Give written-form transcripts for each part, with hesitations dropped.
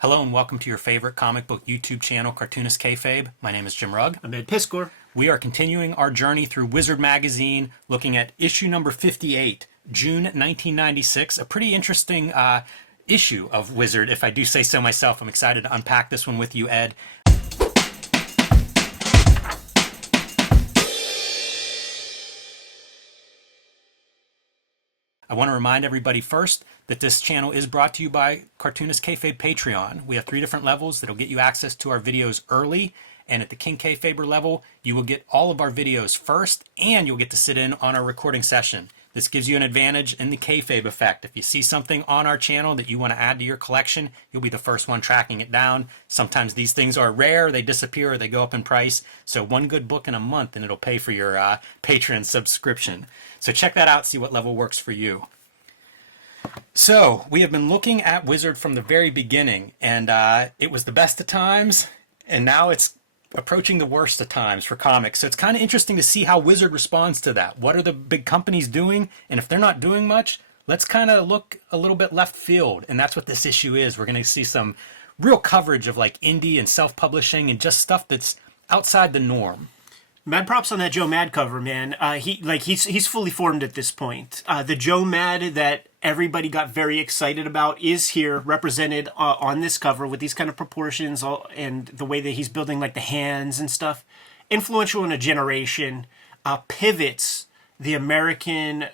Hello and welcome to your favorite comic book YouTube channel, Cartoonist Kfabe. My name is Jim Rugg. I'm Ed Piskor. We are continuing our journey through Wizard Magazine, looking at issue number 58, June 1996. A pretty interesting issue of Wizard, if I do say so myself. I'm excited to unpack this one with you, Ed. I want to remind everybody first that this channel is brought to you by Cartoonist Kayfabe Patreon. We have 3 different levels that'll get you access to our videos early, and at the King Kayfaber level, you will get all of our videos first, and you'll get to sit in on our recording session. This gives you an advantage in the Kayfabe effect. If you see something on our channel that you want to add to your collection, you'll be the first one tracking it down. Sometimes these things are rare, they disappear, or they go up in price. So one good book in a month and it'll pay for your Patreon subscription. So check that out, see what level works for you. So we have been looking at Wizard from the very beginning, and it was the best of times, and now it's approaching the worst of times for comics. So it's kind of interesting to see how Wizard responds to that. What are the big companies doing? And if they're not doing much, let's kind of look a little bit left field. And that's what this issue is. We're going to see some real coverage of like indie and self-publishing and just stuff that's outside the norm. Mad props on that Joe Mad cover, man. He's fully formed at this point. The Joe Mad that everybody got very excited about is here, represented on this cover with these kind of proportions and the way that he's building like the hands and stuff. Influential in a generation, pivots the American,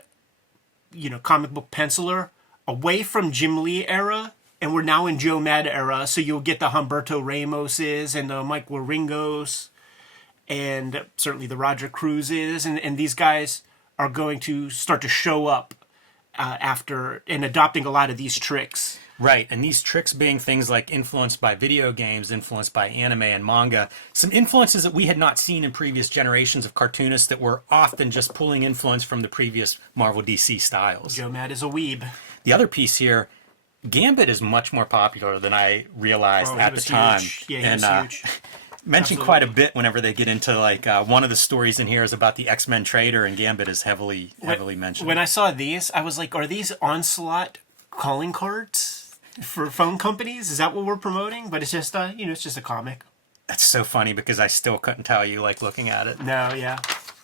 comic book penciler away from Jim Lee era, and we're now in Joe Mad era. So you'll get the Humberto Ramoses and the Mike Wiringos, and certainly the Roger Cruzes, and these guys are going to start to show up after and adopting a lot of these tricks. Right, and these tricks being things like influenced by video games, influenced by anime and manga, some influences that we had not seen in previous generations of cartoonists that were often just pulling influence from the previous Marvel DC styles. Joe Mad is a weeb. The other piece here, Gambit is much more popular than I realized at the time. Huge. Yeah, he was huge. Mentioned quite a bit whenever they get into like one of the stories in here is about the X-Men trader, and Gambit is heavily mentioned. When I saw these, I was like, are these Onslaught calling cards for phone companies? Is that what we're promoting? But it's just it's just a comic. That's so funny because I still couldn't tell you like looking at it. No, yeah.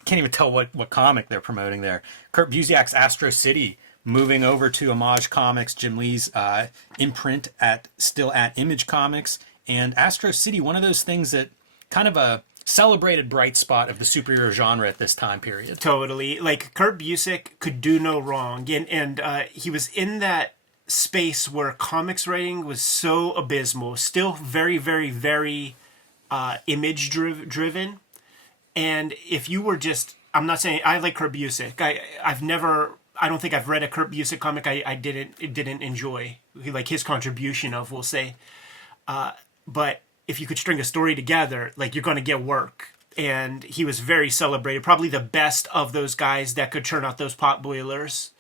Can't even tell what comic they're promoting there. Kurt Busiek's Astro City moving over to Image Comics, Jim Lee's imprint still at Image Comics. And Astro City, one of those things that kind of a celebrated bright spot of the superhero genre at this time period. Totally. Like, Kurt Busiek could do no wrong. And he was in that space where comics writing was so abysmal, still very, very, very image-driven. And if you were just... I'm not saying... I like Kurt Busiek. I don't think I've read a Kurt Busiek comic I didn't enjoy. Like, his contribution of, we'll say... But if you could string a story together, like, you're going to get work. And he was very celebrated, probably the best of those guys that could turn out those pot boilers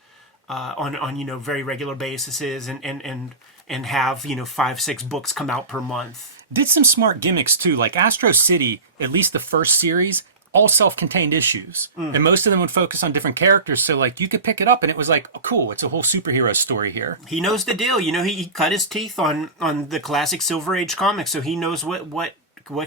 on very regular bases and have 5-6 books come out per month. Did some smart gimmicks too, like Astro City. At least the first series, all self-contained issues, and most of them would focus on different characters. So like you could pick it up, and it was like, oh, cool, it's a whole superhero story here. He knows the deal. He cut his teeth on the classic Silver Age comics, so he knows what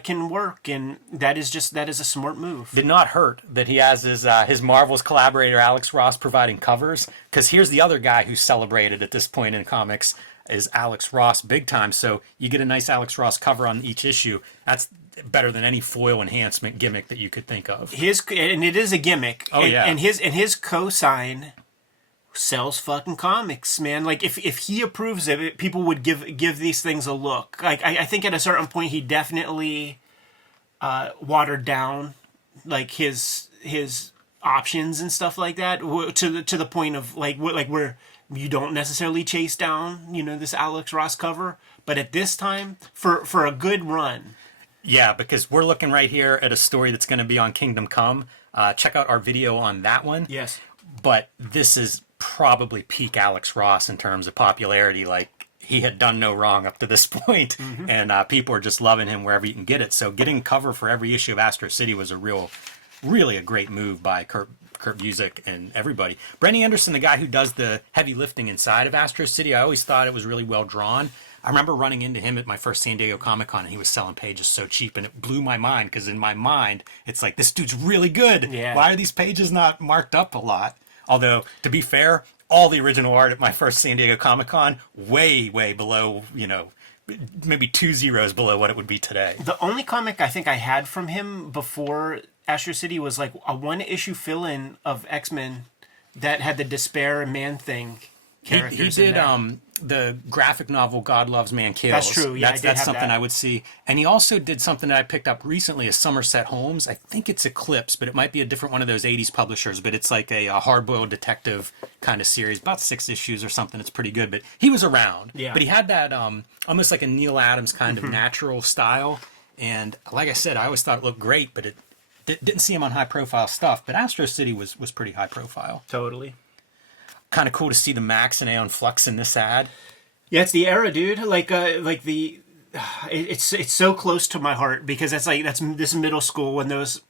can work, and that is a smart move. Did not hurt that he has his Marvel's collaborator Alex Ross providing covers, because here's the other guy who's celebrated at this point in comics is Alex Ross big time. So you get a nice Alex Ross cover on each issue. That's better than any foil enhancement gimmick that you could think of. And it is a gimmick. Oh, yeah. And his cosign sells fucking comics, man. Like, if he approves of it, people would give these things a look. Like, I think at a certain point he definitely watered down like his options and stuff like that to the point of like where you don't necessarily chase down this Alex Ross cover, but at this time for a good run. Yeah, because we're looking right here at a story that's going to be on Kingdom Come. Check out our video on that one. Yes. But this is probably peak Alex Ross in terms of popularity. Like, he had done no wrong up to this point, and people are just loving him wherever you can get it. So getting cover for every issue of Astro City was really a great move by Kurt Busiek and everybody. Brenny Anderson, the guy who does the heavy lifting inside of Astro City, I always thought it was really well drawn. I remember running into him at my first San Diego Comic-Con, and he was selling pages so cheap, and it blew my mind, because in my mind, it's like, this dude's really good. Yeah. Why are these pages not marked up a lot? Although, to be fair, all the original art at my first San Diego Comic-Con, way, way below, maybe 2 zeros below what it would be today. The only comic I think I had from him before Astro City was like a 1-issue fill-in of X-Men that had the Despair and Man-Thing characters. He did the graphic novel God Loves Man Kills. That's true. Yeah, that's something that. I would see. And he also did something that I picked up recently, as Somerset Holmes. I think it's Eclipse, but it might be a different one of those 80s publishers. But it's like a hard-boiled detective kind of series, about 6 issues or something. It's pretty good. But he was around. Yeah. But he had that almost like a Neil Adams kind of natural style. And like I said, I always thought it looked great, but it didn't see him on high-profile stuff. But Astro City was pretty high-profile. Totally. Kind of cool to see the Max and Aeon Flux in this ad. Yeah, it's the era, dude. It's so close to my heart, because this is middle school when those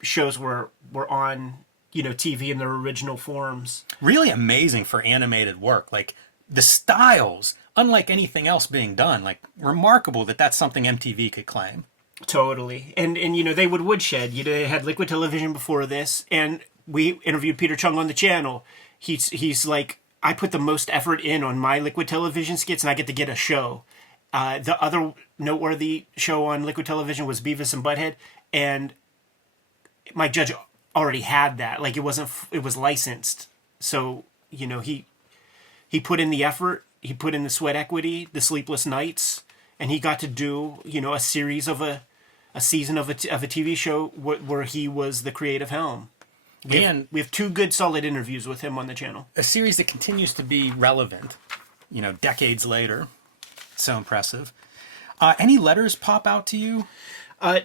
shows were on TV in their original forms. Really amazing for animated work. Like the styles, unlike anything else being done. Like remarkable that that's something MTV could claim. Totally, and they would woodshed. They had Liquid Television before this, and we interviewed Peter Chung on the channel. He's like, I put the most effort in on my Liquid Television skits, and I get to get a show. The other noteworthy show on Liquid Television was Beavis and Butthead, and Mike Judge already had that. Like, it was licensed. So, he put in the effort, he put in the sweat equity, the sleepless nights, and he got to do, a series of a season of a TV show where he was the creative helm. We have 2 good, solid interviews with him on the channel. A series that continues to be relevant, decades later. So impressive. Any letters pop out to you?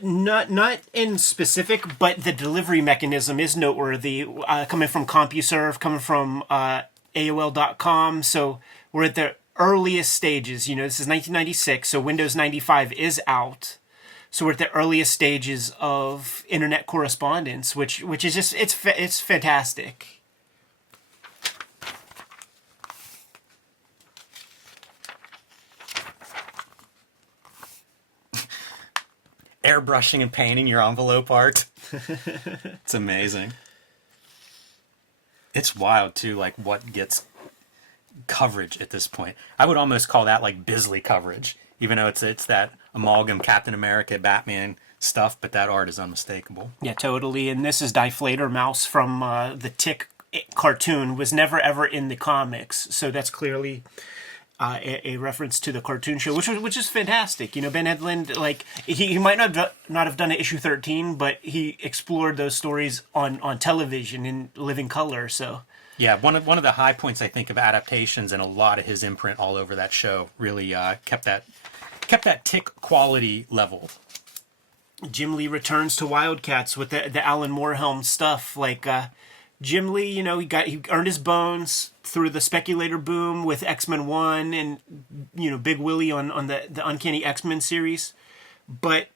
Not in specific, but the delivery mechanism is noteworthy. Coming from CompuServe, coming from AOL.com. So we're at the earliest stages. This is 1996, so Windows 95 is out. So we're at the earliest stages of internet correspondence, which is just it's fantastic. Airbrushing and painting your envelope art. It's amazing. It's wild too, like what gets coverage at this point. I would almost call that like Bisley coverage. Even though it's that Amalgam Captain America, Batman stuff, but that art is unmistakable. Yeah, totally. And this is Deflator Mouse from the Tick cartoon. Was never ever in the comics, so that's clearly a reference to the cartoon show, which is fantastic. Ben Edlund, like he might not have done it issue 13, but he explored those stories on television in living color. So. Yeah, one of the high points, I think, of adaptations, and a lot of his imprint all over that show really kept that Tick quality level. Jim Lee returns to Wildcats with the Alan Moore helm stuff. Like Jim Lee, he earned his bones through the speculator boom with X-Men 1 and Big Willie on the Uncanny X-Men series. But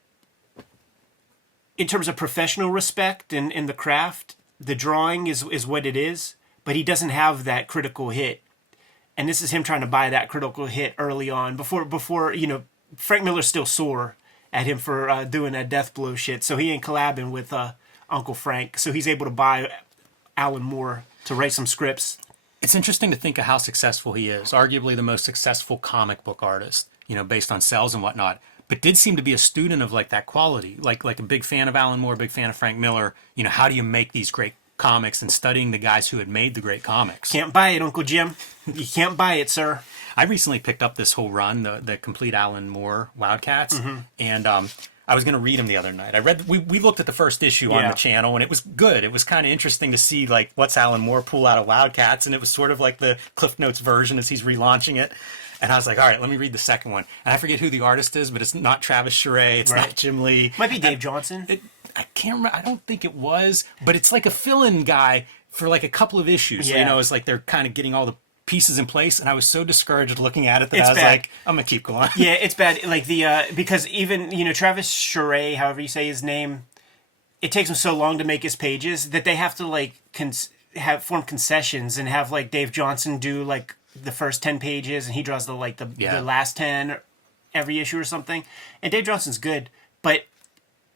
in terms of professional respect and the craft, the drawing is what it is. But he doesn't have that critical hit. And this is him trying to buy that critical hit early on. Before Frank Miller's still sore at him for doing that death blow shit. So he ain't collabing with Uncle Frank. So he's able to buy Alan Moore to write some scripts. It's interesting to think of how successful he is. Arguably the most successful comic book artist, based on sales and whatnot. But did seem to be a student of like that quality. Like a big fan of Alan Moore, big fan of Frank Miller. How do you make these great comics, and studying the guys who had made the great comics. Can't buy it, Uncle Jim. You can't buy it, sir. I recently picked up this whole run, the complete Alan Moore Wildcats, and I was going to read them the other night. We looked at the first issue on the channel, and it was good. It was kind of interesting to see like what's Alan Moore pull out of Wildcats, and it was sort of like the Cliff Notes version as he's relaunching it. And I was like, all right, let me read the second one. And I forget who the artist is, but it's not Travis Charest. It's not Jim Lee. Might be Dave Johnson. I can't remember. I don't think it was, but it's like a fill-in guy for like a couple of issues. Yeah. It's like they're kind of getting all the pieces in place, and I was so discouraged looking at it that I was like, I'm gonna keep going. Yeah, it's bad. Like because even Travis Charest, however you say his name, it takes him so long to make his pages that they have to like form concessions and have like Dave Johnson do like the first 10 pages, and he draws the Yeah. the last 10 every issue or something. And Dave Johnson's good, but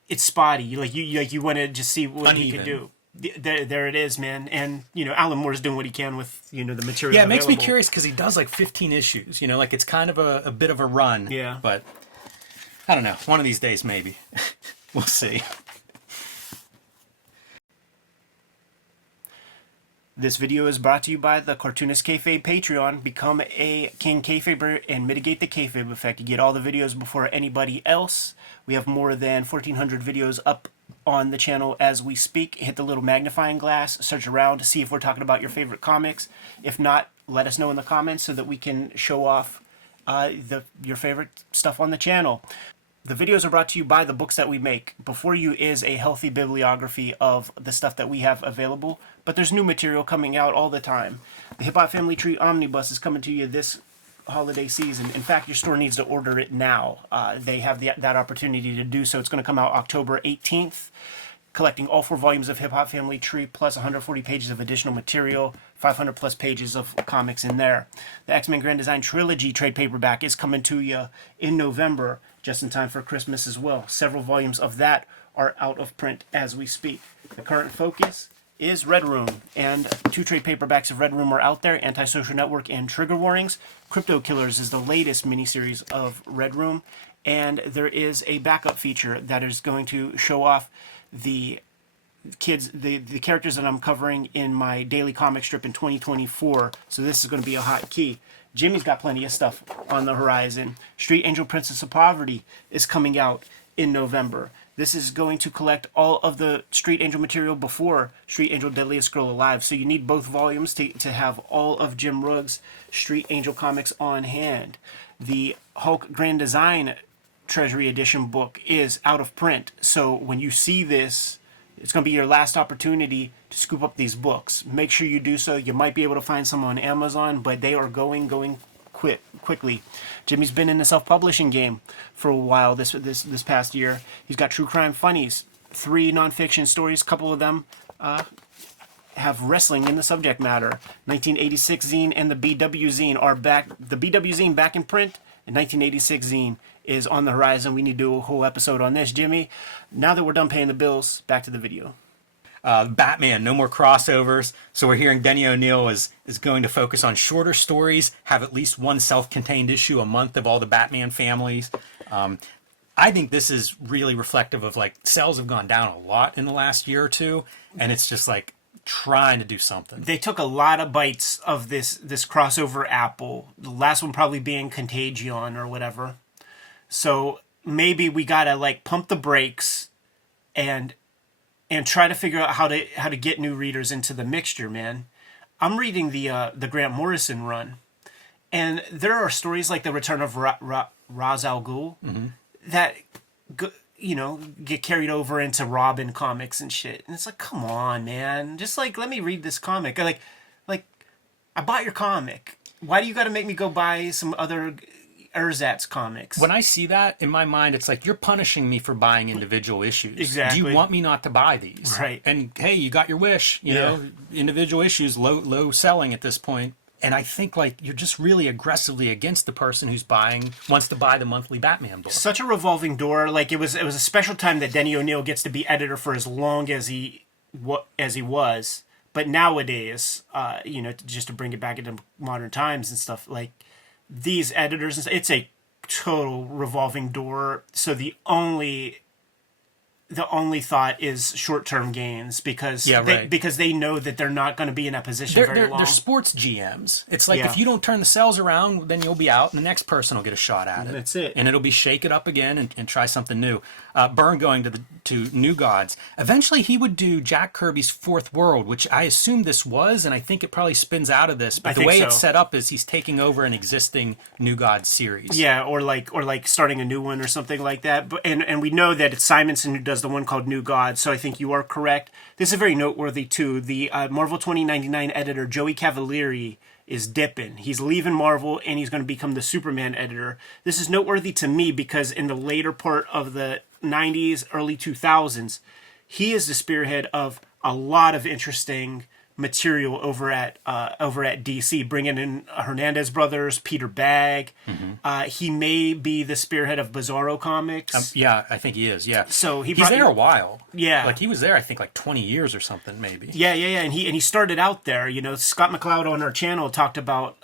it's spotty. You want to just see what he Uneven. can do. There it is, man. And Alan Moore's doing what he can with the material. Yeah, it makes me available. curious because he does like 15 issues. Like it's kind of a bit of a run. Yeah. But I don't know. One of these days, maybe. We'll see. This video is brought to you by the Cartoonist Kayfabe Patreon. Become a King Kayfaber and mitigate the Kayfabe effect. You get all the videos before anybody else. We have more than 1,400 videos up on the channel as we speak. Hit the little magnifying glass, search around to see if we're talking about your favorite comics. If not, let us know in the comments so that we can show off your favorite stuff on the channel. The videos are brought to you by the books that we make. Before you is a healthy bibliography of the stuff that we have available, but there's new material coming out all the time. The Hip Hop Family Tree Omnibus is coming to you this holiday season. In fact, your store needs to order it now. They have that opportunity to do so. It's going to come out October 18th, collecting all 4 volumes of Hip Hop Family Tree plus 140 pages of additional material, 500 plus pages of comics in there. The X-Men Grand Design Trilogy trade paperback is coming to you in November, just in time for Christmas as well. Several volumes of that are out of print as we speak. The current focus is Red Room, and 2 trade paperbacks of Red Room are out there, Antisocial Network and Trigger Warnings. Crypto Killers is the latest miniseries of Red Room, and there is a backup feature that is going to show off the characters that I'm covering in my daily comic strip in 2024, so this is going to be a hot key. Jimmy's got plenty of stuff on the horizon. Street Angel Princess of Poverty is coming out in November. This is going to collect all of the Street Angel material before Street Angel Deadliest Girl Alive, so you need both volumes to have all of Jim Rugg's Street Angel comics on hand. The Hulk Grand Design Treasury Edition book is out of print, so when you see this, it's going to be your last opportunity to scoop up these books. Make sure you do so. You might be able to find some on Amazon, but they are going quickly. Jimmy's been in the self-publishing game for a while this past year. He's got True Crime Funnies, 3 nonfiction stories. A couple of them have wrestling in the subject matter. 1986 zine and the BW zine are back. The BW zine back in print, and 1986 zine is on the horizon. We need to do a whole episode on this, Jimmy. Now that we're done paying the bills, back to the video. Batman, no more crossovers. So we're hearing Denny O'Neil is going to focus on shorter stories, have at least one self-contained issue a month of all the Batman families. I think this is really reflective of sales have gone down a lot in the last year or two, and it's just trying to do something. They took a lot of bites of this crossover apple. The last one probably being Contagion or whatever. So maybe we gotta pump the brakes and try to figure out how to get new readers into the mixture, man. I'm reading the Grant Morrison run, and there are stories like the Return of Ra's al Ghul that get carried over into Robin comics and shit. And it's like, come on, man, just let me read this comic. Like I bought your comic. Why do you got to make me go buy some other Ersatz comics? When I see that, in my mind, it's like you're punishing me for buying individual issues. Exactly. Do you want me not to buy these? Right. And hey, you got your wish. You know, individual issues, low selling at this point. And I think you're just really aggressively against the person who's wants to buy the monthly Batman book. Such a revolving door. It was a special time that Denny O'Neil gets to be editor for as long as he was. But nowadays, just to bring it back into modern times and stuff, these editors, it's a total revolving door. So the only thought is short-term gains because they know that they're not going to be in that position very long. They're sports GMs. It's if you don't turn the sales around, then you'll be out, and the next person will get a shot at it. That's it. And it'll be shake it up again and try something new. Byrne going to New Gods. Eventually, he would do Jack Kirby's Fourth World, which I assume this was, and I think it probably spins out of this. But the way it's set up is he's taking over an existing New Gods series. Yeah, or starting a new one or something like that. But and we know that it's Simonson who does the one called New Gods, so I think you are correct. This is very noteworthy too. The Marvel 2099 editor Joey Cavalieri is dipping. He's leaving Marvel and he's going to become the Superman editor. This is noteworthy to me because in the later part of the 90s, early 2000s, he is the spearhead of a lot of interesting material over at DC, bringing in Hernandez brothers, Peter Bagg. He may be the spearhead of Bizarro Comics. Yeah, I think he is. Yeah. So he's there a while. Yeah. Like he was there, I think, like 20 years or something, maybe. Yeah. And he started out there. You know, Scott McCloud on our channel talked about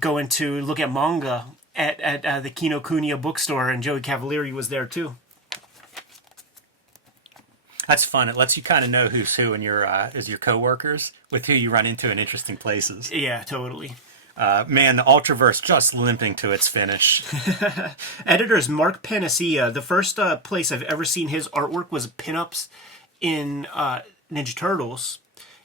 going to look at manga at the Kinokuniya bookstore, and Joey Cavalieri was there too. That's fun. It lets you kind of know who's who in your as your coworkers, with who you run into in interesting places. Yeah, totally. Man, the Ultraverse just limping to its finish. Editors Mark Panacea. The first place I've ever seen his artwork was pinups in Ninja Turtles.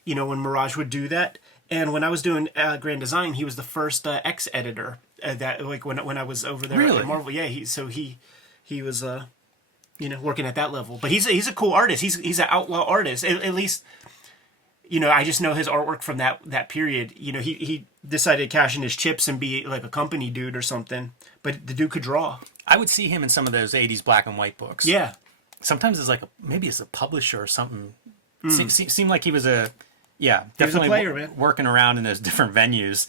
You know, when Mirage would do that. And when I was doing Grand Design, he was the first ex-editor. That like when I was over there Really? at Marvel. Yeah, he was you know, working at that level. But he's a cool artist. He's an outlaw artist. At least, you know, I just know his artwork from that period. You know, he decided to cash in his chips and be like a company dude or something. But the dude could draw. I would see him in some of those 80s black and white books. Yeah. Sometimes it's like maybe as a publisher or something. Seemed like he was definitely was a player, man. Working around in those different venues.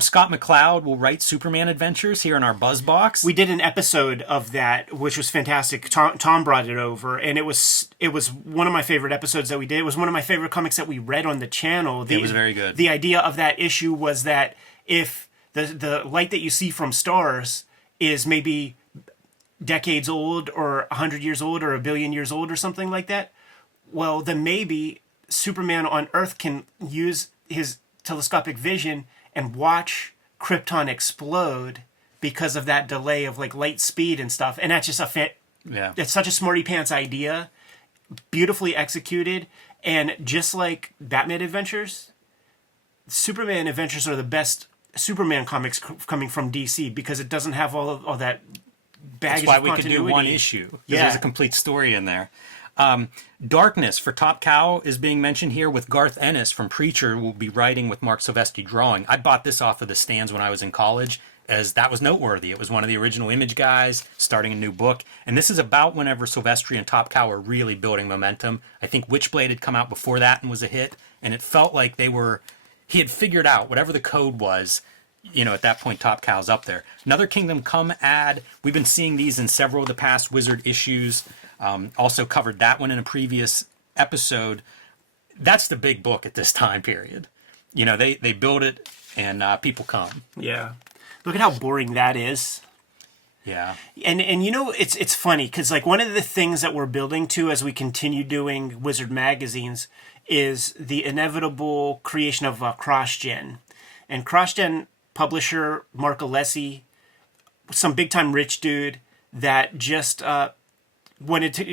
Scott McCloud will write Superman Adventures here in our Buzz Box. We did an episode of that, which was fantastic. Tom brought it over, and it was one of my favorite episodes that we did. It was one of my favorite comics that we read on the channel. It was very good. The idea of that issue was that if the light that you see from stars is maybe decades old or 100 years old or 1 billion years old or something like that, well, then maybe Superman on Earth can use his telescopic vision and watch Krypton explode because of that delay of like light speed and stuff. And that's just it's such a smarty pants idea, beautifully executed. And just like Batman Adventures, Superman Adventures are the best Superman comics coming from DC because it doesn't have all that baggage. That's why of we could do continuity. one issue. Yeah. There's a complete story in there. Darkness for Top Cow is being mentioned here with Garth Ennis from Preacher will be writing with Mark Silvestri drawing. I bought this off of the stands when I was in college as that was noteworthy. It was one of the original Image guys starting a new book. And this is about whenever Silvestri and Top Cow were really building momentum. I think Witchblade had come out before that and was a hit. And it felt like he had figured out whatever the code was. You know, at that point, Top Cow's up there. Another Kingdom Come ad. We've been seeing these in several of the past Wizard issues. Also covered that one in a previous episode. That's the big book at this time period. You know, they build it and people come. Yeah. Look at how boring that is. Yeah. And you know, it's funny because like one of the things that we're building to as we continue doing Wizard magazines is the inevitable creation of cross-gen. And cross-gen publisher Mark Alessi, some big-time rich dude that just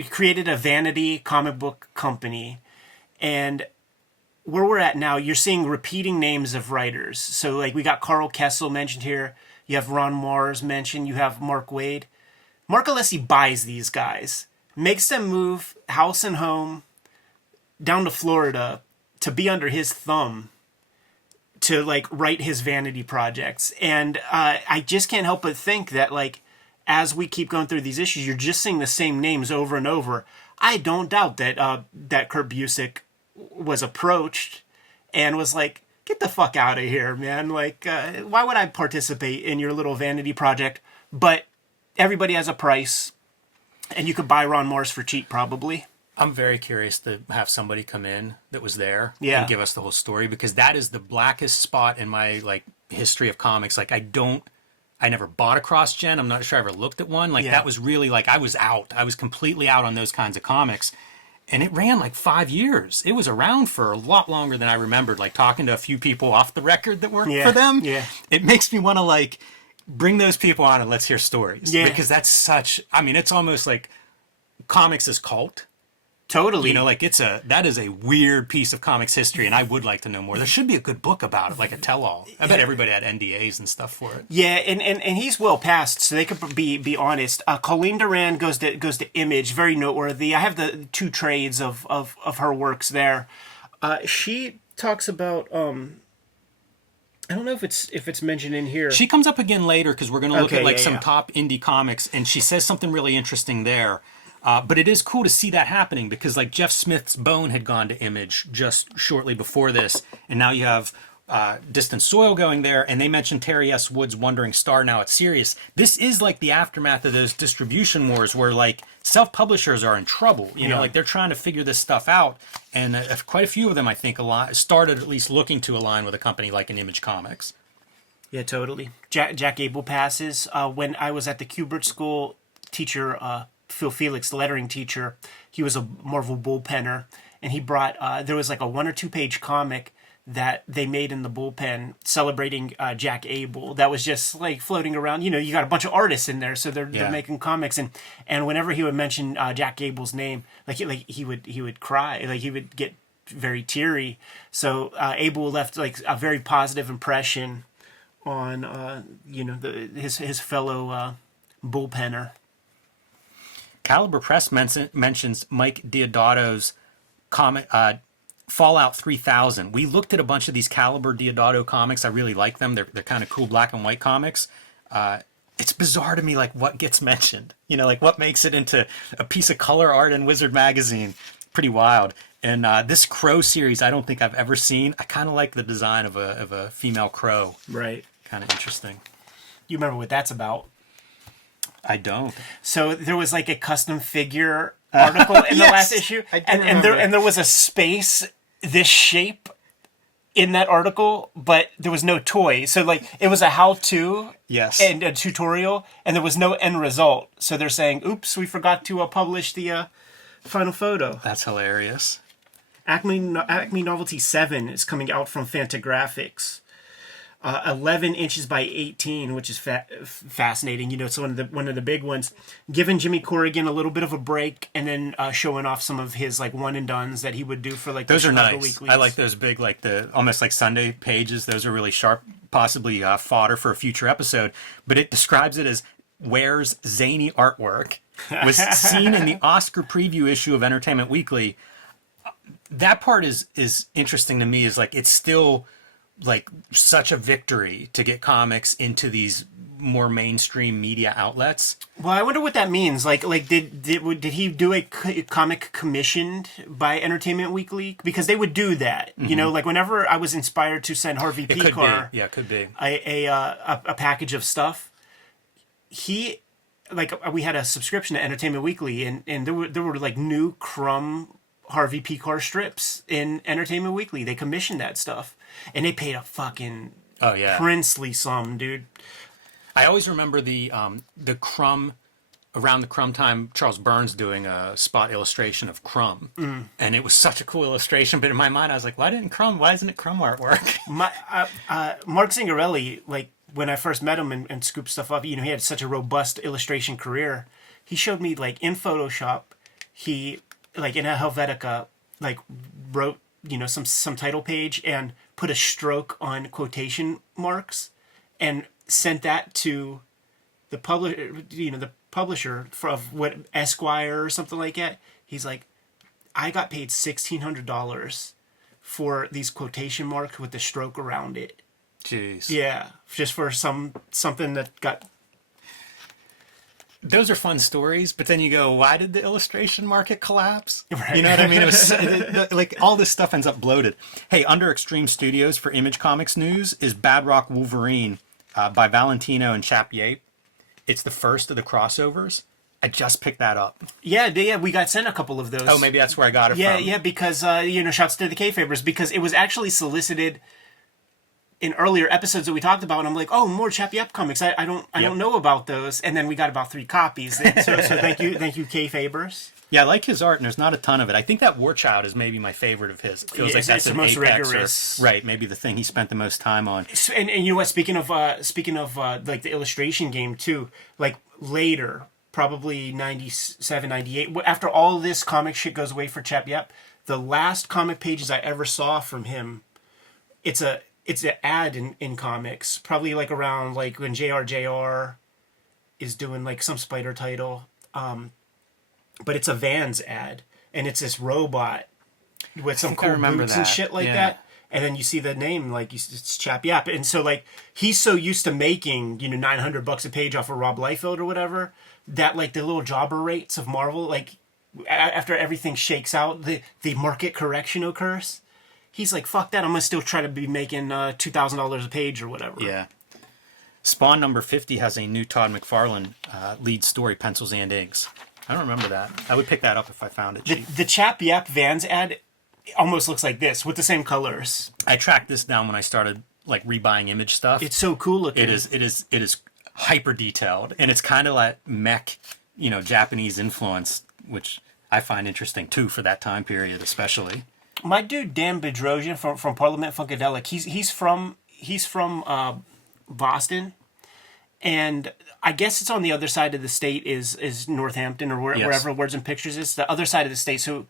created a vanity comic book company. And where we're at now, you're seeing repeating names of writers. So like we got Carl Kessel mentioned here. You have Ron Mars mentioned. You have Mark Waid. Mark Alessi buys these guys, makes them move house and home down to Florida to be under his thumb to like write his vanity projects. And I just can't help but think that like as we keep going through these issues, you're just seeing the same names over and over. I don't doubt that that Kurt Busiek was approached and was like, get the fuck out of here, man. Like, why would I participate in your little vanity project? But everybody has a price, and you could buy Ron Mars for cheap, probably. I'm very curious to have somebody come in that was there Yeah. and give us the whole story because that is the blackest spot in my like history of comics. Like I never bought a cross-gen. I'm not sure I ever looked at one. Like that was really like I was out. I was completely out on those kinds of comics. And it ran like 5 years. It was around for a lot longer than I remembered. Like talking to a few people off the record that worked for them. Yeah. It makes me want to like bring those people on and let's hear stories. Yeah. Because that's it's almost like comics is cult. Totally. You know, like that is a weird piece of comics history, and I would like to know more. There should be a good book about it, like a tell-all. I bet everybody had NDAs and stuff for it. Yeah, and he's well past, so they could be honest. Colleen Duran goes to Image, very noteworthy. I have the 2 trades of her works there. She talks about I don't know if it's mentioned in here. She comes up again later because we're going to look at like some yeah. top indie comics, and she says something really interesting there. But it is cool to see that happening because like Jeff Smith's Bone had gone to Image just shortly before this, and now you have Distant Soil going there, and they mentioned Terry S. Wood's Wandering Star now at Sirius. This is like the aftermath of those distribution wars where like self-publishers are in trouble. You know, like they're trying to figure this stuff out, and quite a few of them, I think, started at least looking to align with a company like an Image Comics. Yeah, totally. Jack Abel passes. When I was at the Kubert School, teacher Phil Felix, the lettering teacher, he was a Marvel bullpenner, and he brought there was like a 1 or 2 page comic that they made in the bullpen celebrating Jack Abel. That was just like floating around. You know, you got a bunch of artists in there, so they're making comics, and whenever he would mention Jack Abel's name, he would cry, like he would get very teary. So Abel left like a very positive impression on his fellow bullpenner. Caliber Press mentions Mike Diodato's comic Fallout 3000. We looked at a bunch of these Caliber Diodato comics. I really like them. They're kind of cool black and white comics. It's bizarre to me, like what gets mentioned. You know, like what makes it into a piece of color art in Wizard magazine. Pretty wild. And this crow series, I don't think I've ever seen. I kind of like the design of a female crow. Right. Kind of interesting. You remember what that's about? I don't. So there was like a custom figure article in the last issue, and there was a space this shape in that article, but there was no toy. So like it was a how-to, and a tutorial, and there was no end result. So they're saying, "Oops, we forgot to publish the final photo." That's hilarious. Acme Novelty 7 is coming out from Fantagraphics. 11 inches by 18, which is fascinating. You know, it's one of the big ones. Giving Jimmy Corrigan a little bit of a break, and then showing off some of his like one and dones that he would do for like those are nice. Weeklies. I like those big, like the almost like Sunday pages. Those are really sharp, possibly fodder for a future episode. But it describes it as Ware's zany artwork was seen in the Oscar preview issue of Entertainment Weekly. That part is interesting to me. Is like it's still like such a victory to get comics into these more mainstream media outlets. Well, I wonder what that means. Like did he do a comic commissioned by Entertainment Weekly? Because they would do that. Mm-hmm. You know, like whenever I was inspired to send Harvey Pekar, it could be a package of stuff. We had a subscription to Entertainment Weekly, and there were like new Crumb Harvey Pekar strips in Entertainment Weekly. They commissioned that stuff, and they paid a fucking princely sum, dude. I always remember the Crumb, around the Crumb time, Charles Burns doing a spot illustration of Crumb, and it was such a cool illustration. But in my mind, I was like, why isn't it Crumb artwork? Mark Zingarelli, like when I first met him and scooped stuff up, you know, he had such a robust illustration career. He showed me like in Photoshop, he like in a Helvetica, like wrote, you know, some title page and put a stroke on quotation marks and sent that to the publisher of what Esquire or something like that. He's like, I got paid $1,600 for these quotation marks with the stroke around it. Jeez. Yeah, just for something that got. Those are fun stories, but then you go, why did the illustration market collapse? Right. You know what I mean? It was like all this stuff ends up bloated. Hey, under Extreme Studios for Image Comics news is Bad Rock Wolverine by Valentino and Chap Yape. It's the first of the crossovers. I just picked that up. Yeah, we got sent a couple of those. Oh, maybe that's where I got it from. Yeah, because, shouts to the Kfabers, because it was actually solicited in earlier episodes that we talked about, and I'm like, oh, more Chap Yape comics. I don't know about those, and then we got about 3 copies. So thank you, Kfabers. Yeah, I like his art, and there's not a ton of it. I think that War Child is maybe my favorite of his. It feels like that's the most rigorous, right? Maybe the thing he spent the most time on. And you know what? Speaking of like the illustration game too, like later, probably 97, 98, after all this comic shit goes away for Chap Yape, the last comic pages I ever saw from him, it's an ad in comics, probably like around like when JR is doing like some Spider title, but it's a Vans ad, and it's this robot with some cool boots and shit like that, and then you see the name, like, it's Chap Yap. And so, like, he's so used to making, $900 a page off of Rob Liefeld or whatever, that, like, the little jobber rates of Marvel, like, after everything shakes out, the market correction occurs. He's like, fuck that, I'm gonna still try to be making $2,000 a page or whatever. Yeah. Spawn number 50 has a new Todd McFarlane lead story, Pencils and Inks. I don't remember that. I would pick that up if I found it cheap. The Chap Yap Vans ad almost looks like this, with the same colors. I tracked this down when I started like rebuying image stuff. It's so cool looking. It is hyper detailed, and it's kind of like mech, Japanese influence, which I find interesting too for that time period, especially. My dude Dan Bedrosian from Parliament Funkadelic, he's from Boston, and I guess it's on the other side of the state is Northampton or wherever Words and Pictures is. The other side of the state, so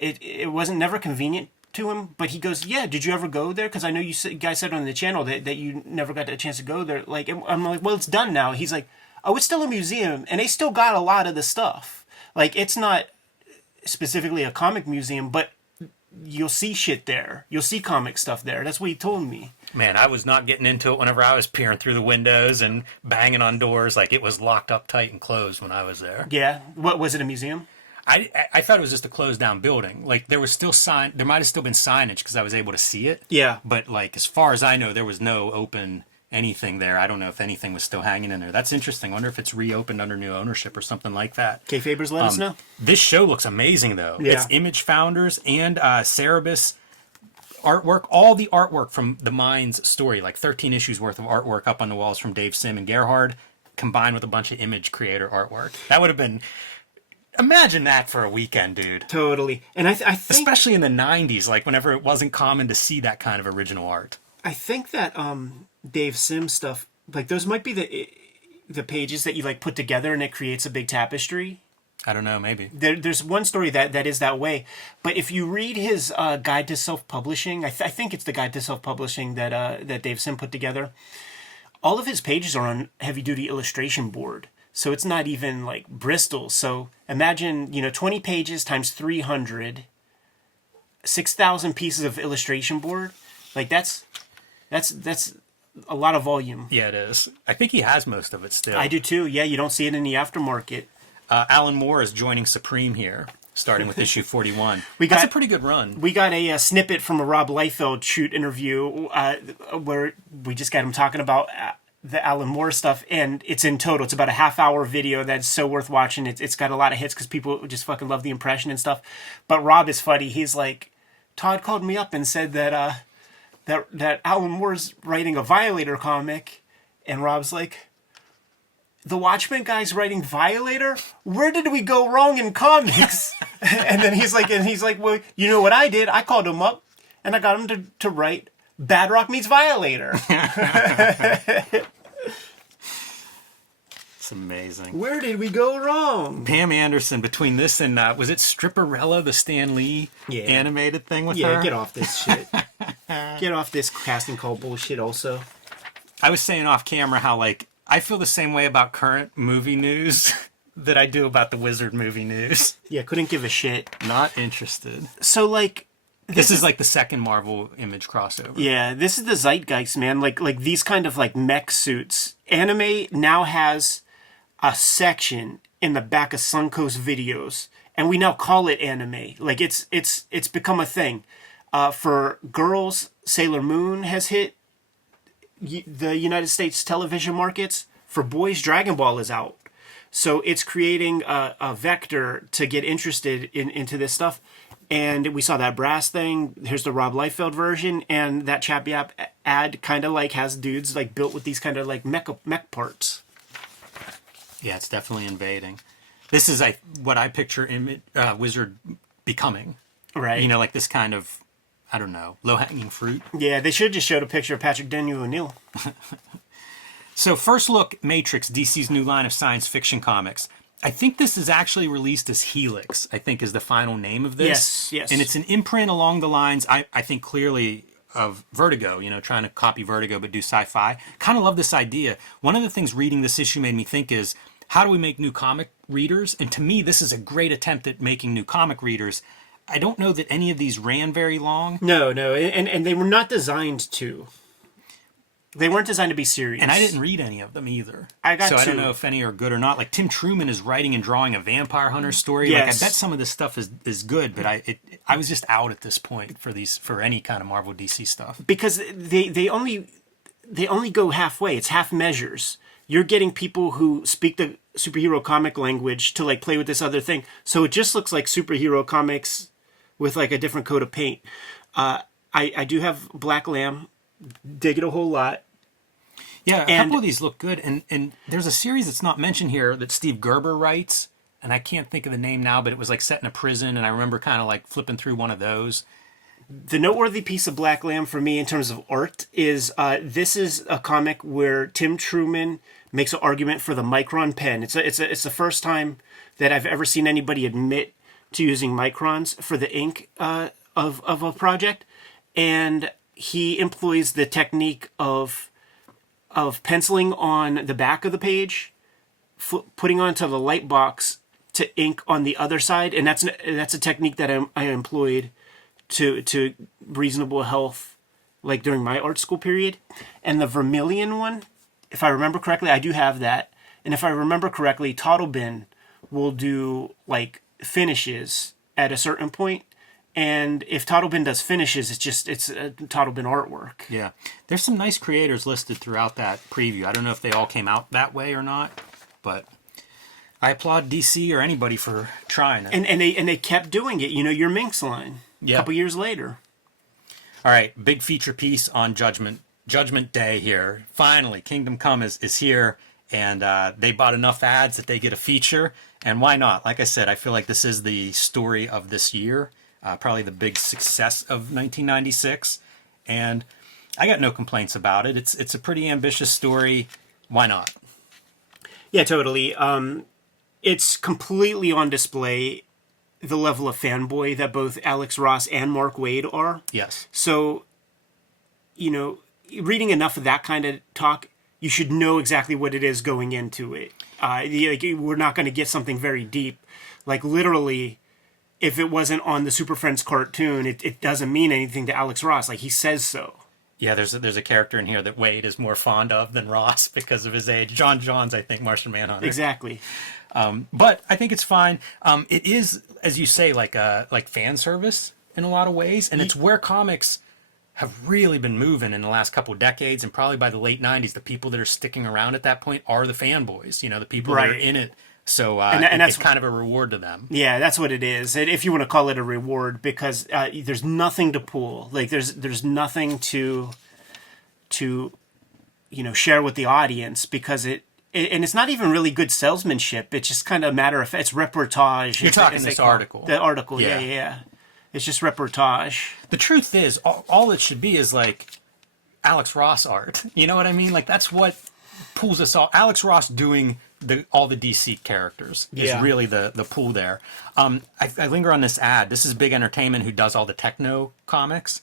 it wasn't never convenient to him. But he goes, yeah, did you ever go there? Because I know you guys said on the channel that you never got a chance to go there. Like, I'm like, well, it's done now. He's like, oh, it's still a museum, and they still got a lot of the stuff. Like, it's not specifically a comic museum, but you'll see shit there. You'll see comic stuff there. That's what he told me. Man, I was not getting into it whenever I was peering through the windows and banging on doors. Like, it was locked up tight and closed when I was there. Yeah. What was it, a museum? I thought it was just a closed down building. Like, there was still there might have still been signage because I was able to see it. Yeah. But, like, as far as I know, there was no open anything there. I don't know if anything was still hanging in there. That's interesting. I wonder if it's reopened under new ownership or something like that. Kfabers, let us know. This show looks amazing, though. Yeah. It's Image Founders and Cerebus artwork. All the artwork from the Minds story, like 13 issues worth of artwork up on the walls from Dave Sim and Gerhard, combined with a bunch of Image creator artwork. That would have been... Imagine that for a weekend, dude. Totally. And I think... Especially in the 90s, like whenever it wasn't common to see that kind of original art. I think that Dave Sim stuff, like, those might be the pages that you, like, put together and it creates a big tapestry. I don't know, maybe. There's one story that is that way. But if you read his Guide to Self-Publishing, I think it's the Guide to Self-Publishing that Dave Sim put together, all of his pages are on heavy-duty illustration board. So it's not even, like, Bristol. So imagine, 20 pages times 300, 6,000 pieces of illustration board. Like, that's a lot of volume. Yeah, it is. I think he has most of it still. I do too. Yeah, you don't see it in the aftermarket. Alan Moore is joining Supreme here, starting with issue 41. That's a pretty good run. We got a snippet from a Rob Liefeld shoot interview where we just got him talking about the Alan Moore stuff, and it's in total. It's about a half-hour video that's so worth watching. It's got a lot of hits because people just fucking love the impression and stuff. But Rob is funny. He's like, Todd called me up and said that that Alan Moore's writing a Violator comic, and Rob's like, the Watchmen guy's writing Violator? Where did we go wrong in comics? and he's like, well, you know what I did? I called him up and I got him to write Bad Rock meets Violator. It's amazing. Where did we go wrong? Pam Anderson, between this and, was it Stripperella, the Stan Lee animated thing with her? Yeah, get off this shit. Get off this casting call bullshit also. I was saying off camera how, like, I feel the same way about current movie news that I do about the Wizard movie news. Yeah, couldn't give a shit. Not interested. So, like... This is like the second Marvel Image crossover. Yeah, this is the zeitgeist, man. Like these kind of, like, mech suits. Anime now has a section in the back of Suncoast videos, and we now call it anime. Like, it's become a thing. For girls, Sailor Moon has hit the United States television markets. For boys, Dragon Ball is out. So it's creating a vector to get interested into this stuff. And we saw that Brass thing. Here's the Rob Liefeld version. And that Chap Yap ad kind of, like, has dudes, like, built with these kind of, like, mech parts. Yeah, it's definitely invading. This is what I picture Wizard becoming. Right. Like this kind of, I don't know, low-hanging fruit. Yeah, they should have just showed a picture of Patrick Daniel O'Neill. So first look, Matrix, DC's new line of science fiction comics. I think this is actually released as Helix, I think is the final name of this. Yes. And it's an imprint along the lines, I think clearly, of Vertigo, trying to copy Vertigo but do sci-fi. Kind of love this idea. One of the things reading this issue made me think is, how do we make new comic readers? And to me, this is a great attempt at making new comic readers. I don't know that any of these ran very long. No, and they were not designed to. They weren't designed to be serious. And I didn't read any of them either. I got so two. I don't know if any are good or not. Like Tim Truman is writing and drawing a vampire hunter story. Yes. Like I bet some of this stuff is good, but I was just out at this point for any kind of Marvel DC stuff. Because they only go halfway. It's half measures. You're getting people who speak the superhero comic language to like play with this other thing. So it just looks like superhero comics with like a different coat of paint. I do have Black Lamb. Dig it a whole lot. Yeah, a couple of these look good. And there's a series that's not mentioned here that Steve Gerber writes, and I can't think of the name now, but it was like set in a prison, and I remember kind of like flipping through one of those. The noteworthy piece of Black Lamb for me in terms of art is this is a comic where Tim Truman makes an argument for the Micron pen. It's the first time that I've ever seen anybody admit to using microns for the ink of a project, and he employs the technique of penciling on the back of the page, putting onto the light box to ink on the other side, and that's a technique that I employed to reasonable health, like during my art school period. And the Vermilion one, if I remember correctly, I do have that. And if I remember correctly, Toddlebin will do like finishes at a certain point. And if Toddlebin does finishes, it's a Toddlebin artwork. Yeah. There's some nice creators listed throughout that preview. I don't know if they all came out that way or not, but I applaud DC or anybody for trying it. And they kept doing it. You know, your Minx line. Yeah. A couple years later. All right, big feature piece on Judgment Day here. Finally, Kingdom Come is here, and they bought enough ads that they get a feature, and why not? Like I said, I feel like this is the story of this year. Probably the big success of 1996, and I got no complaints about it. It's a pretty ambitious story. Why not? Yeah, totally. It's completely on display the level of fanboy that both Alex Ross and Mark Waid are. Yes. So, you know, reading enough of that kind of talk, you should know exactly what it is going into it. We're not going to get something very deep. Like literally, if it wasn't on the Super Friends cartoon, it doesn't mean anything to Alex Ross. Like, he says so. Yeah, there's a character in here that Wade is more fond of than Ross because of his age. John Johns, I think, Martian Manhunter. Exactly. But I think it's fine. It is, as you say, like fan service in a lot of ways, and it's where comics have really been moving in the last couple of decades, and probably by the late 90s, the people that are sticking around at that point are the fanboys, you know, the people that are in it. So and that's kind of a reward to them. Yeah, that's what it is. If you want to call it a reward, because there's nothing to pull. Like there's nothing to share with the audience, because and it's not even really good salesmanship. It's just kind of a matter of, it's reportage. You're talking this article. The article, yeah. It's just reportage. The truth is, all it should be is like Alex Ross art. You know what I mean? Like that's what pulls us all. Alex Ross doing all the DC characters is really the pool there. I linger on this ad. This is Big Entertainment, who does all the techno comics.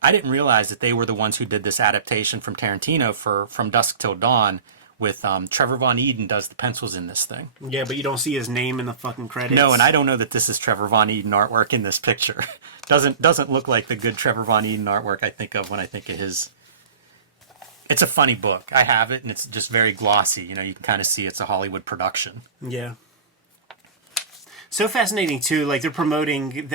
I didn't realize that they were the ones who did this adaptation from Tarantino for From Dusk Till Dawn, with Trevor Von Eden does the pencils in this thing. Yeah, but you don't see his name in the fucking credits. No, and I don't know that this is Trevor Von Eden artwork in this picture. Doesn't look like the good Trevor Von Eden artwork I think of when I think of his. It's a funny book. I have it, and it's just very glossy. You know, you can kind of see it's a Hollywood production. Yeah. So fascinating too. Like they're promoting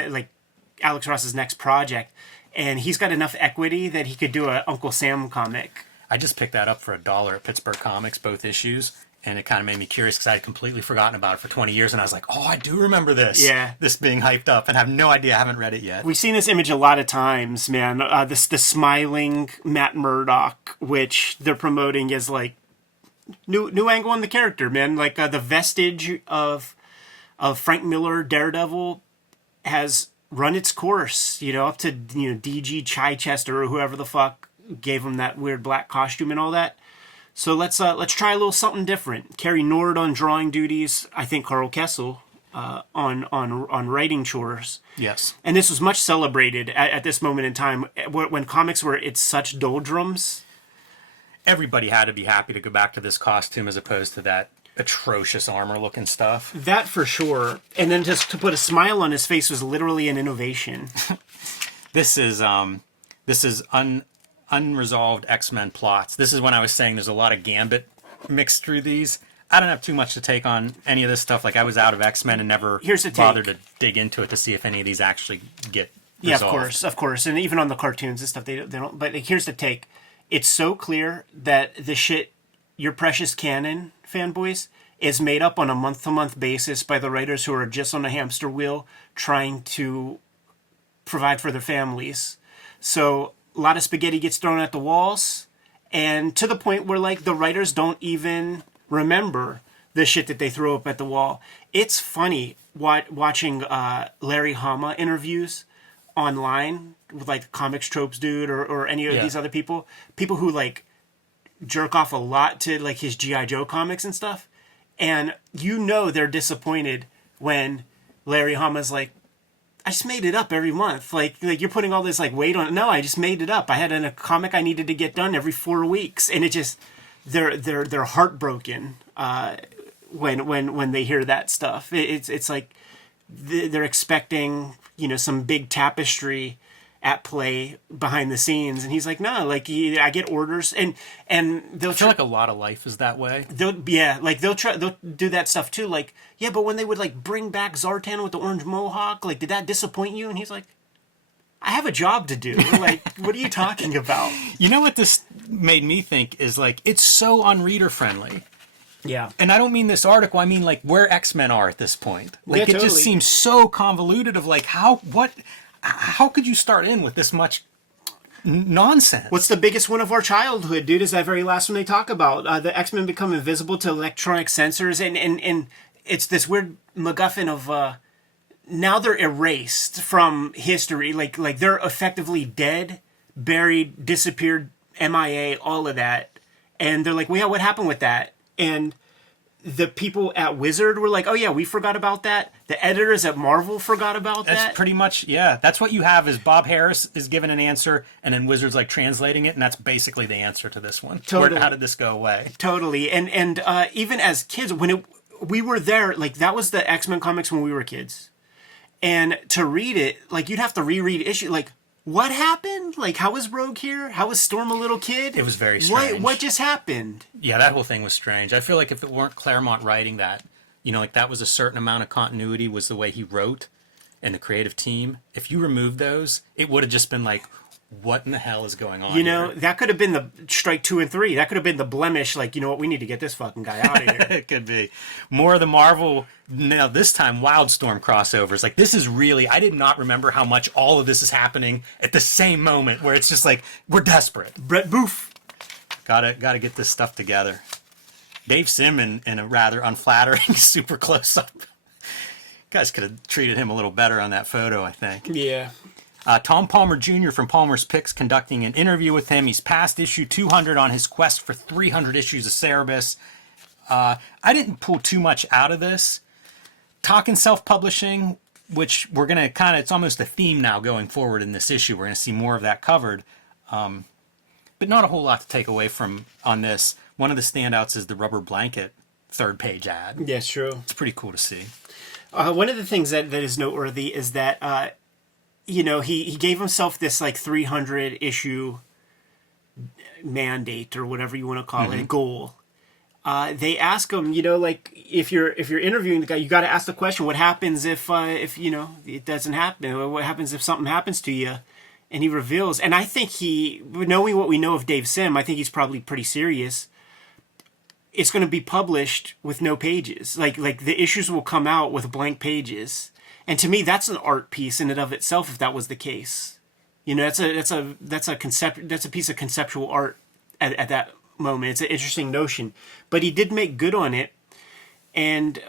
Alex Ross's next project, and he's got enough equity that he could do a Uncle Sam comic. I just picked that up for $1 at Pittsburgh Comics, both issues, and it kind of made me curious because I had completely forgotten about it for 20 years, and I was like, oh, I do remember this. Yeah. This being hyped up, and I have no idea. I haven't read it yet. We've seen this image a lot of times, man. The smiling Matt Murdock, which they're promoting as like new angle on the character, man. Like the vestige of Frank Miller Daredevil has run its course, up to DG Chichester or whoever the fuck gave him that weird black costume and all that. So let's try a little something different. Carrie Nord on drawing duties. I think Carl Kessel on writing chores. Yes. And this was much celebrated at this moment in time when comics were it's such doldrums. Everybody had to be happy to go back to this costume as opposed to that atrocious armor looking stuff. That for sure. And then just to put a smile on his face was literally an innovation. This is unresolved X-Men plots. This is when I was saying there's a lot of Gambit mixed through these. I don't have too much to take on any of this stuff. Like, I was out of X-Men and never bothered to dig into it to see if any of these actually get resolved. Yeah, of course. And even on the cartoons and stuff, they don't. But here's the take. It's so clear that the shit, your precious canon, fanboys, is made up on a month-to-month basis by the writers who are just on a hamster wheel trying to provide for their families. So a lot of spaghetti gets thrown at the walls, and to the point where, like, the writers don't even remember the shit that they throw up at the wall. It's funny watching Larry Hama interviews online with, like, Comics Tropes Dude or any of these other people who, like, jerk off a lot to, like, his G.I. Joe comics and stuff. And you know they're disappointed when Larry Hama's like, I just made it up every month. Like you're putting all this, like, weight on it. No, I just made it up. I had a comic I needed to get done every 4 weeks. And it just, they're heartbroken when they hear that stuff. It's like they're expecting, you know, some big tapestry at play behind the scenes, and he's like, no, like, I get orders, and they'll feel like a lot of life is that way. They'll do that stuff too. Like, yeah, but when they would, like, bring back Zartan with the orange mohawk, like, did that disappoint you? And he's like, I have a job to do. Like, what are you talking about? You know what this made me think is, like, it's so unreader friendly. Yeah. And I don't mean this article, I mean, like, where X-Men are at this point. Like, Yeah, it just seems so convoluted of, like, how could you start in with this much nonsense? What's the biggest one of our childhood, dude, is that very last one they talk about. The X-Men become invisible to electronic sensors, and it's this weird MacGuffin of now they're erased from history. Like they're effectively dead, buried, disappeared, MIA, all of that. And they're like, well, yeah, what happened with that? And the people at Wizard were like, oh yeah, we forgot about that. The editors at Marvel forgot about that. That's pretty much, yeah. That's what you have is Bob Harris is given an answer, and then Wizard's, like, translating it, and that's basically the answer to this one. Totally. How did this go away? Totally. And even as kids, we were there, like, that was the X-Men comics when we were kids. And to read it, like, you'd have to reread issue, like, what happened? Like, how was Rogue here? How was Storm a little kid? It was very strange. What just happened? Yeah, that whole thing was strange. I feel like if it weren't Claremont writing that, you know, like, that was a certain amount of continuity was the way he wrote and the creative team. If you removed those, it would have just been like, what in the hell is going on? You know, that could have been the strike 2 and 3. That could have been the blemish. Like, you know what? We need to get this fucking guy out of here. It could be more of the Marvel. Now this time, Wildstorm crossovers. Like, this is really. I did not remember how much all of this is happening at the same moment. Where it's just like, we're desperate. Brett Booth. Gotta get this stuff together. Dave Sim in a rather unflattering super close up. Guys could have treated him a little better on that photo, I think. Yeah. Tom Palmer Jr. from Palmer's Picks conducting an interview with him. He's past issue 200 on his quest for 300 issues of Cerebus. I didn't pull too much out of this. Talking self-publishing, which we're going to kind of, it's almost a theme now going forward in this issue. We're going to see more of that covered. But not a whole lot to take away from on this. One of the standouts is the rubber blanket third page ad. Yes, true. It's pretty cool to see. One of the things that is noteworthy is that, you know, he gave himself this, like, 300 issue mandate or whatever you want to call it, goal. They ask him, you know, like, if you're interviewing the guy, you got to ask the question, what happens if you know, it doesn't happen? What happens if something happens to you? And he reveals, and I think knowing what we know of Dave Sim, I think he's probably pretty serious. It's going to be published with no pages. Like the issues will come out with blank pages. And to me, that's an art piece in and of itself. If that was the case, you know, that's a piece of conceptual art at that moment. It's an interesting notion, but he did make good on it. And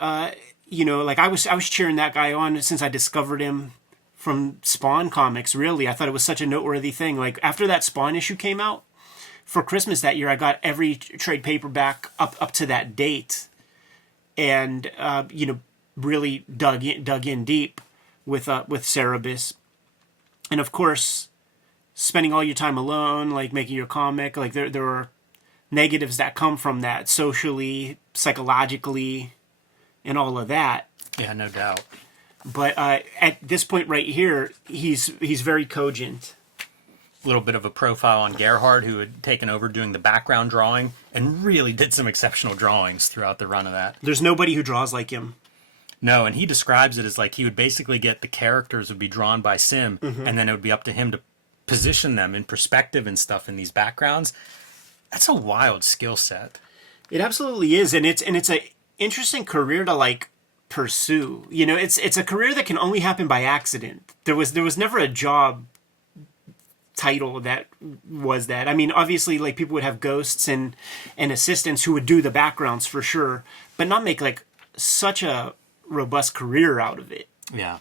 you know, like I was cheering that guy on since I discovered him from Spawn comics. Really, I thought it was such a noteworthy thing. Like after that Spawn issue came out for Christmas that year, I got every trade paperback up to that date, and you know, really dug in deep with Cerebus. And of course, spending all your time alone, like making your comic, like there were negatives that come from that socially, psychologically, and all of that. Yeah, no doubt. But at this point right here, he's very cogent. A little bit of a profile on Gerhard, who had taken over doing the background drawing and really did some exceptional drawings throughout the run of that. There's nobody who draws like him. No, and he describes it as like he would basically get the characters would be drawn by Sim, and then it would be up to him to position them in perspective and stuff in these backgrounds. That's a wild skill set. It absolutely is, and it's a interesting career to like pursue. You know, it's a career that can only happen by accident. There was never a job title that was that. I mean, obviously, like people would have ghosts and assistants who would do the backgrounds for sure, but not make like such a robust career out of it. Yeah.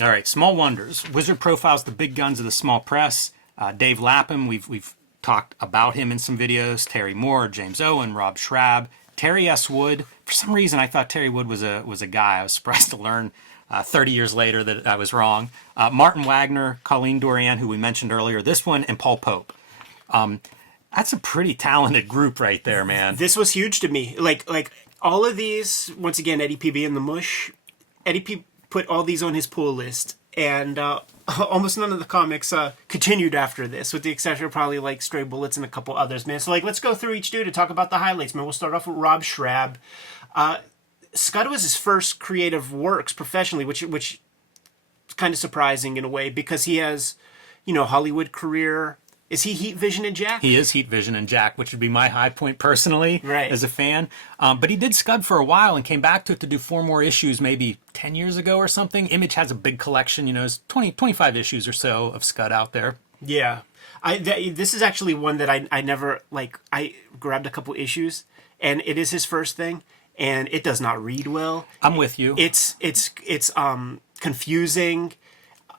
All right, Small Wonders. Wizard profiles the big guns of the small press. Dave Lapham, we've talked about him in some videos. Terry Moore, James Owen, Rob Schrab, Terry S. Wood. For some reason, I thought Terry Wood was a guy. I was surprised to learn 30 years later that I was wrong. Martin Wagner, Colleen Dorian, who we mentioned earlier, this one, and Paul Pope. That's a pretty talented group right there, man. This was huge to me. Like all of these, once again, Eddie P. being the mush. Eddie P. put all these on his pull list, and almost none of the comics continued after this, with the exception of probably like Stray Bullets and a couple others, man. So like, let's go through each dude to talk about the highlights, man. We'll start off with Rob Schrab. Scud was his first creative works professionally, which is kind of surprising in a way, because he has, you know, Hollywood career. Is he Heat Vision and Jack? He is Heat Vision and Jack, which would be my high point personally, right, as a fan. But he did Scud for a while and came back to it to do 4 more issues maybe 10 years ago or something. Image has a big collection, you know, there's 25 issues or so of Scud out there. Yeah. This is actually one that I never, like, I grabbed a couple issues, and it is his first thing, and it does not read well. I'm with you. It's confusing.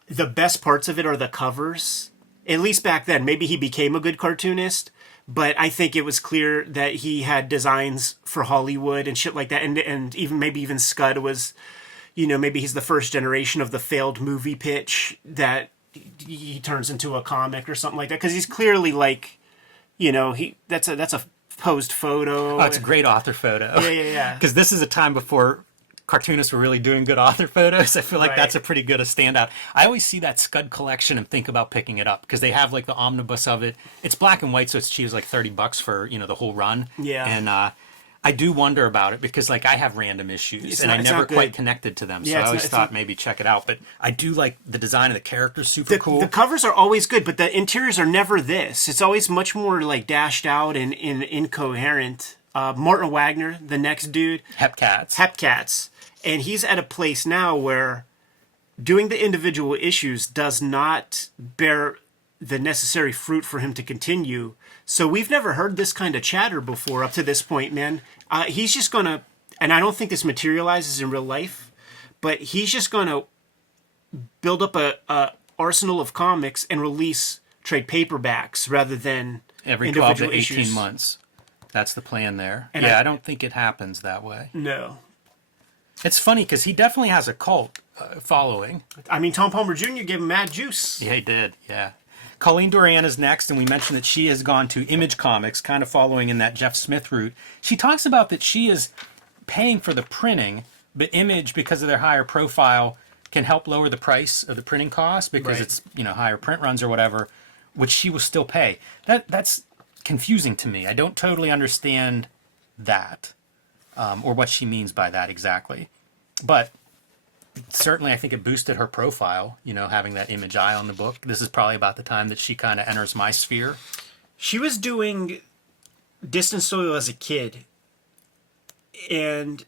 The best parts of it are the covers. At least back then. Maybe he became a good cartoonist, but I think it was clear that he had designs for Hollywood and shit like that. And even Scud was, you know, maybe he's the first generation of the failed movie pitch that he turns into a comic or something like that. Because he's clearly like, you know, that's a posed photo. Oh, it's a great author photo. Yeah. Because this is a time before cartoonists were really doing good author photos. I feel like Right. that's a pretty good a standout. I always see that Scud collection and think about picking it up, because they have like the omnibus of it. It's black and white, so it's cheap, like $30 for, you know, the whole run. Yeah. And I do wonder about it, because like I have random issues and I never quite connected to them. So I always thought maybe check it out. But I do like the design of the characters, super cool. The covers are always good, but the interiors are never this. It's always much more like dashed out and incoherent. Martin Wagner, the next dude. Hepcats. And he's at a place now where doing the individual issues does not bear the necessary fruit for him to continue. So we've never heard this kind of chatter before up to this point, man. He's just going to, and I don't think this materializes in real life, but he's just going to build up a arsenal of comics and release trade paperbacks rather than every 12 to 18 issues. months. That's the plan there. And I don't think it happens that way. No. It's funny because he definitely has a cult following. I mean, Tom Palmer Jr. gave him mad juice. Yeah, he did. Yeah. Colleen Dorian is next, and we mentioned that she has gone to Image Comics, kind of following in that Jeff Smith route. She talks about that she is paying for the printing, but Image, because of their higher profile, can help lower the price of the printing cost because it's, you know, higher print runs or whatever, which she will still pay. That's confusing to me. I don't totally understand that. Or what she means by that exactly. But certainly I think it boosted her profile, you know, having that Image eye on the book. This is probably about the time that she kind of enters my sphere. She was doing Distant Soil as a kid, and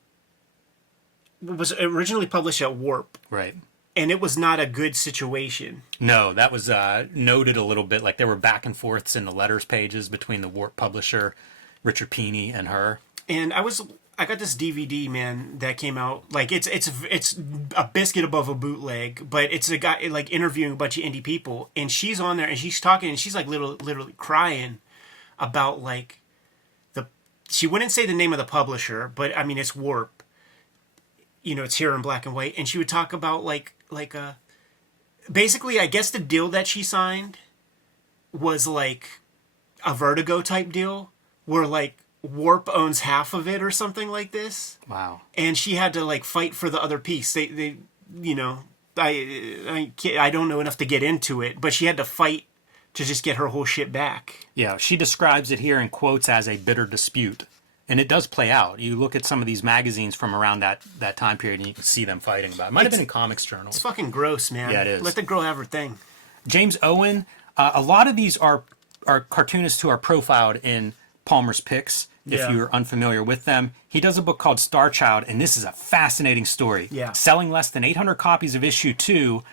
was originally published at Warp. Right. And it was not a good situation. No, that was noted a little bit. Like there were back and forths in the letters pages between the Warp publisher, Richard Peeney, and her. And I got this DVD, man, that came out. Like it's a biscuit above a bootleg, but it's a guy like interviewing a bunch of indie people, and she's on there and she's talking and she's like literally crying about like she wouldn't say the name of the publisher, but I mean it's Warp. You know, it's here in black and white, and she would talk about basically I guess the deal that she signed was like a Vertigo type deal where like Warp owns half of it or something like this. Wow. And she had to like fight for the other piece. They you know, I don't know enough to get into it, but she had to fight to just get her whole shit back. Yeah, she describes it here in quotes as a bitter dispute. And it does play out. You look at some of these magazines from around that time period and you can see them fighting about it. Might have been in comics journals. It's fucking gross, man. Yeah, it is. Let the girl have her thing. James Owen, a lot of these are cartoonists who are profiled in Palmer's Picks, if you're unfamiliar with them. He does a book called Star Child, and this is a fascinating story. Yeah. Selling less than 800 copies of issue 2,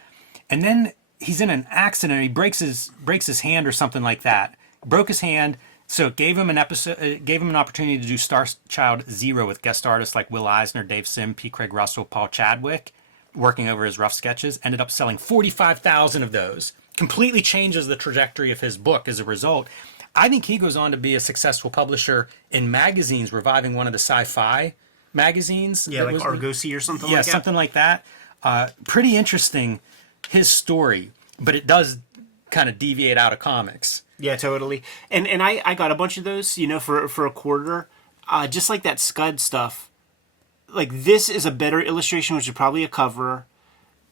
and then he's in an accident. He breaks his hand or something like that. Broke his hand, so it gave him an opportunity to do Star Child 0 with guest artists like Will Eisner, Dave Sim, P. Craig Russell, Paul Chadwick, working over his rough sketches. Ended up selling 45,000 of those. Completely changes the trajectory of his book as a result. I think he goes on to be a successful publisher in magazines, reviving one of the sci-fi magazines. Yeah, like Argosy or something like that. Yeah, something like that. Pretty interesting, his story, but it does kind of deviate out of comics. Yeah, totally. And I got a bunch of those, you know, for a quarter. Just like that Scud stuff. Like, this is a better illustration, which is probably a cover,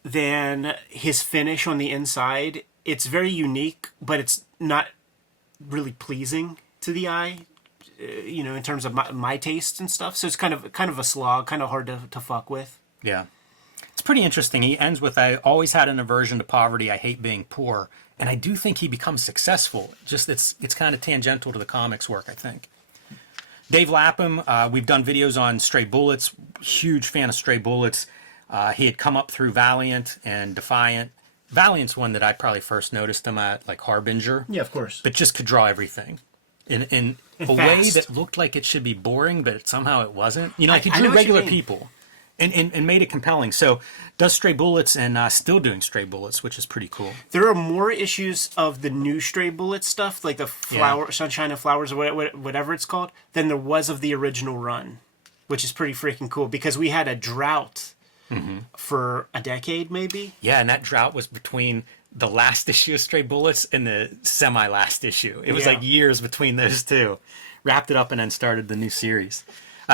than his finish on the inside. It's very unique, but it's not really pleasing to the eye, you know, in terms of my taste and stuff. So it's kind of a slog, kind of hard to fuck with. Yeah. It's pretty interesting. He ends with, I always had an aversion to poverty. I hate being poor. And I do think he becomes successful. Just it's kind of tangential to the comics work, I think. Dave Lapham, we've done videos on Stray Bullets. Huge fan of Stray Bullets. He had come up through Valiant and Defiant. Valiant's one that I probably first noticed him at, like Harbinger. Yeah, of course. But just could draw everything in a way that looked like it should be boring, but somehow it wasn't. You know, like he drew regular people and made it compelling. So does Stray Bullets and still doing Stray Bullets, which is pretty cool. There are more issues of the new Stray Bullets stuff, like the Sunshine of Flowers or whatever it's called, than there was of the original run, which is pretty freaking cool because we had a drought for a decade, maybe. Yeah, and that drought was between the last issue of Stray Bullets and the semi-last issue. It was like years between those two. Wrapped it up and then started the new series.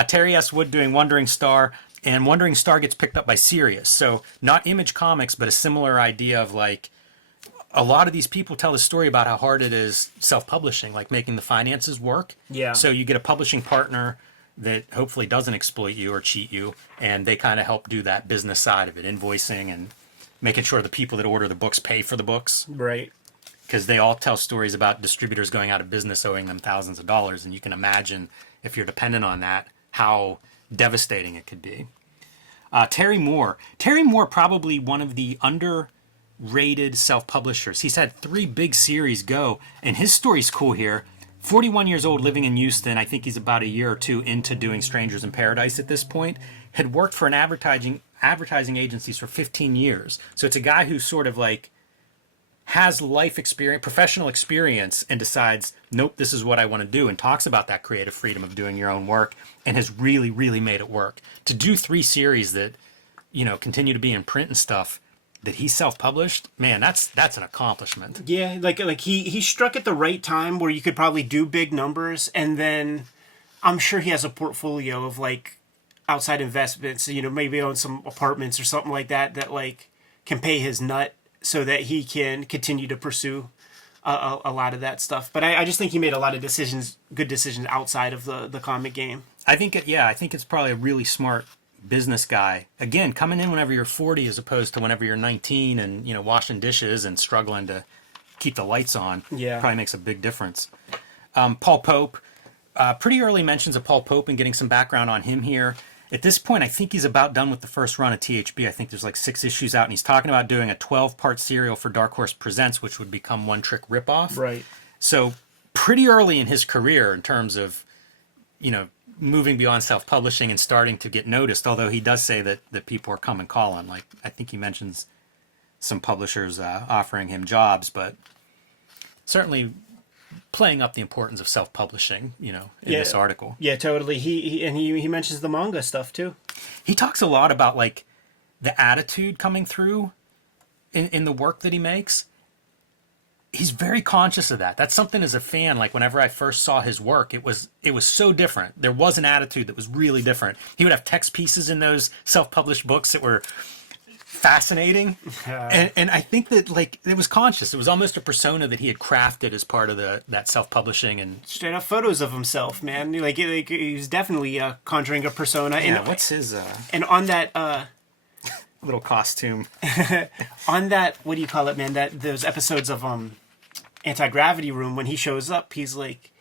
Terry S. Wood doing Wandering Star, and Wandering Star gets picked up by Sirius. So not Image Comics, but a similar idea of like, a lot of these people tell the story about how hard it is self-publishing, like making the finances work. Yeah. So you get a publishing partner that hopefully doesn't exploit you or cheat you, and they kind of help do that business side of it, invoicing and making sure the people that order the books pay for the books. Right. Because they all tell stories about distributors going out of business owing them thousands of dollars, and you can imagine, if you're dependent on that, how devastating it could be. Terry Moore. Terry Moore, probably one of the underrated self-publishers. He's had 3 big series go, and his story's cool here. 41 years old, living in Houston. I think he's about a year or two into doing Strangers in Paradise at this point. Had worked for an advertising agencies for 15 years. So it's a guy who sort of like has life experience, professional experience, and decides, nope, this is what I want to do, and talks about that creative freedom of doing your own work, and has really, really made it work. To do 3 series that, you know, continue to be in print and stuff, that he self-published, man, that's an accomplishment. Yeah, like he struck at the right time where you could probably do big numbers, and then I'm sure he has a portfolio of like outside investments, you know, maybe own some apartments or something like that that like can pay his nut so that he can continue to pursue a lot of that stuff. But I just think he made a lot of good decisions outside of the comic game. I think it's probably a really smart business guy. Again, coming in whenever you're 40 as opposed to whenever you're 19 and, you know, washing dishes and struggling to keep the lights on. Yeah. Probably makes a big difference. Paul Pope. Pretty early mentions of Paul Pope and getting some background on him here. At this point, I think he's about done with the first run of THB. I think there's like 6 issues out, and he's talking about doing a 12-part serial for Dark Horse Presents, which would become One Trick Ripoff. Right. So pretty early in his career in terms of, you know, moving beyond self-publishing and starting to get noticed, although he does say that people are come and calling. Like, I think he mentions some publishers offering him jobs, but certainly playing up the importance of self-publishing, you know, in this article. Yeah, totally. He mentions the manga stuff too. He talks a lot about like the attitude coming through in the work that he makes. he's very conscious of that. That's something as a fan, like whenever I first saw his work, it was so different. There was an attitude that was really different. He would have text pieces in those self-published books that were fascinating. And I think that like it was conscious. It was almost a persona that he had crafted as part of that self-publishing and straight up photos of himself, man. Like he's definitely conjuring a persona. yeah, And what's his and on that little costume? on that, what do you call it, man? That those episodes of Anti-Gravity Room, when he shows up, he's like,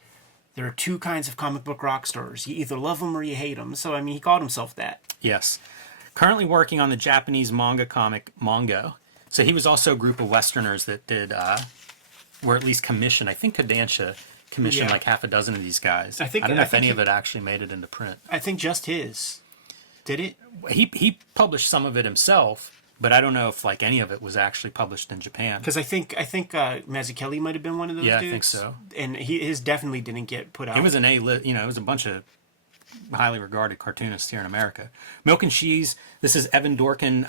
there are two kinds of comic book rock stars. You either love them or you hate them. So, I mean, he called himself that. Yes. Currently working on the Japanese manga comic Mongo. So he was also a group of Westerners that did, were at least commissioned. I think Kodansha commissioned like half a dozen of these guys. I don't know if any of it actually made it into print. I think just his. Did it? He published some of it himself. But I don't know if like any of it was actually published in Japan. Because I think Mazzucchelli might have been one of those dudes. Yeah, I think so. And his definitely didn't get put out. It was an A-list, it was a bunch of highly regarded cartoonists here in America. Milk and Cheese, this is Evan Dorkin.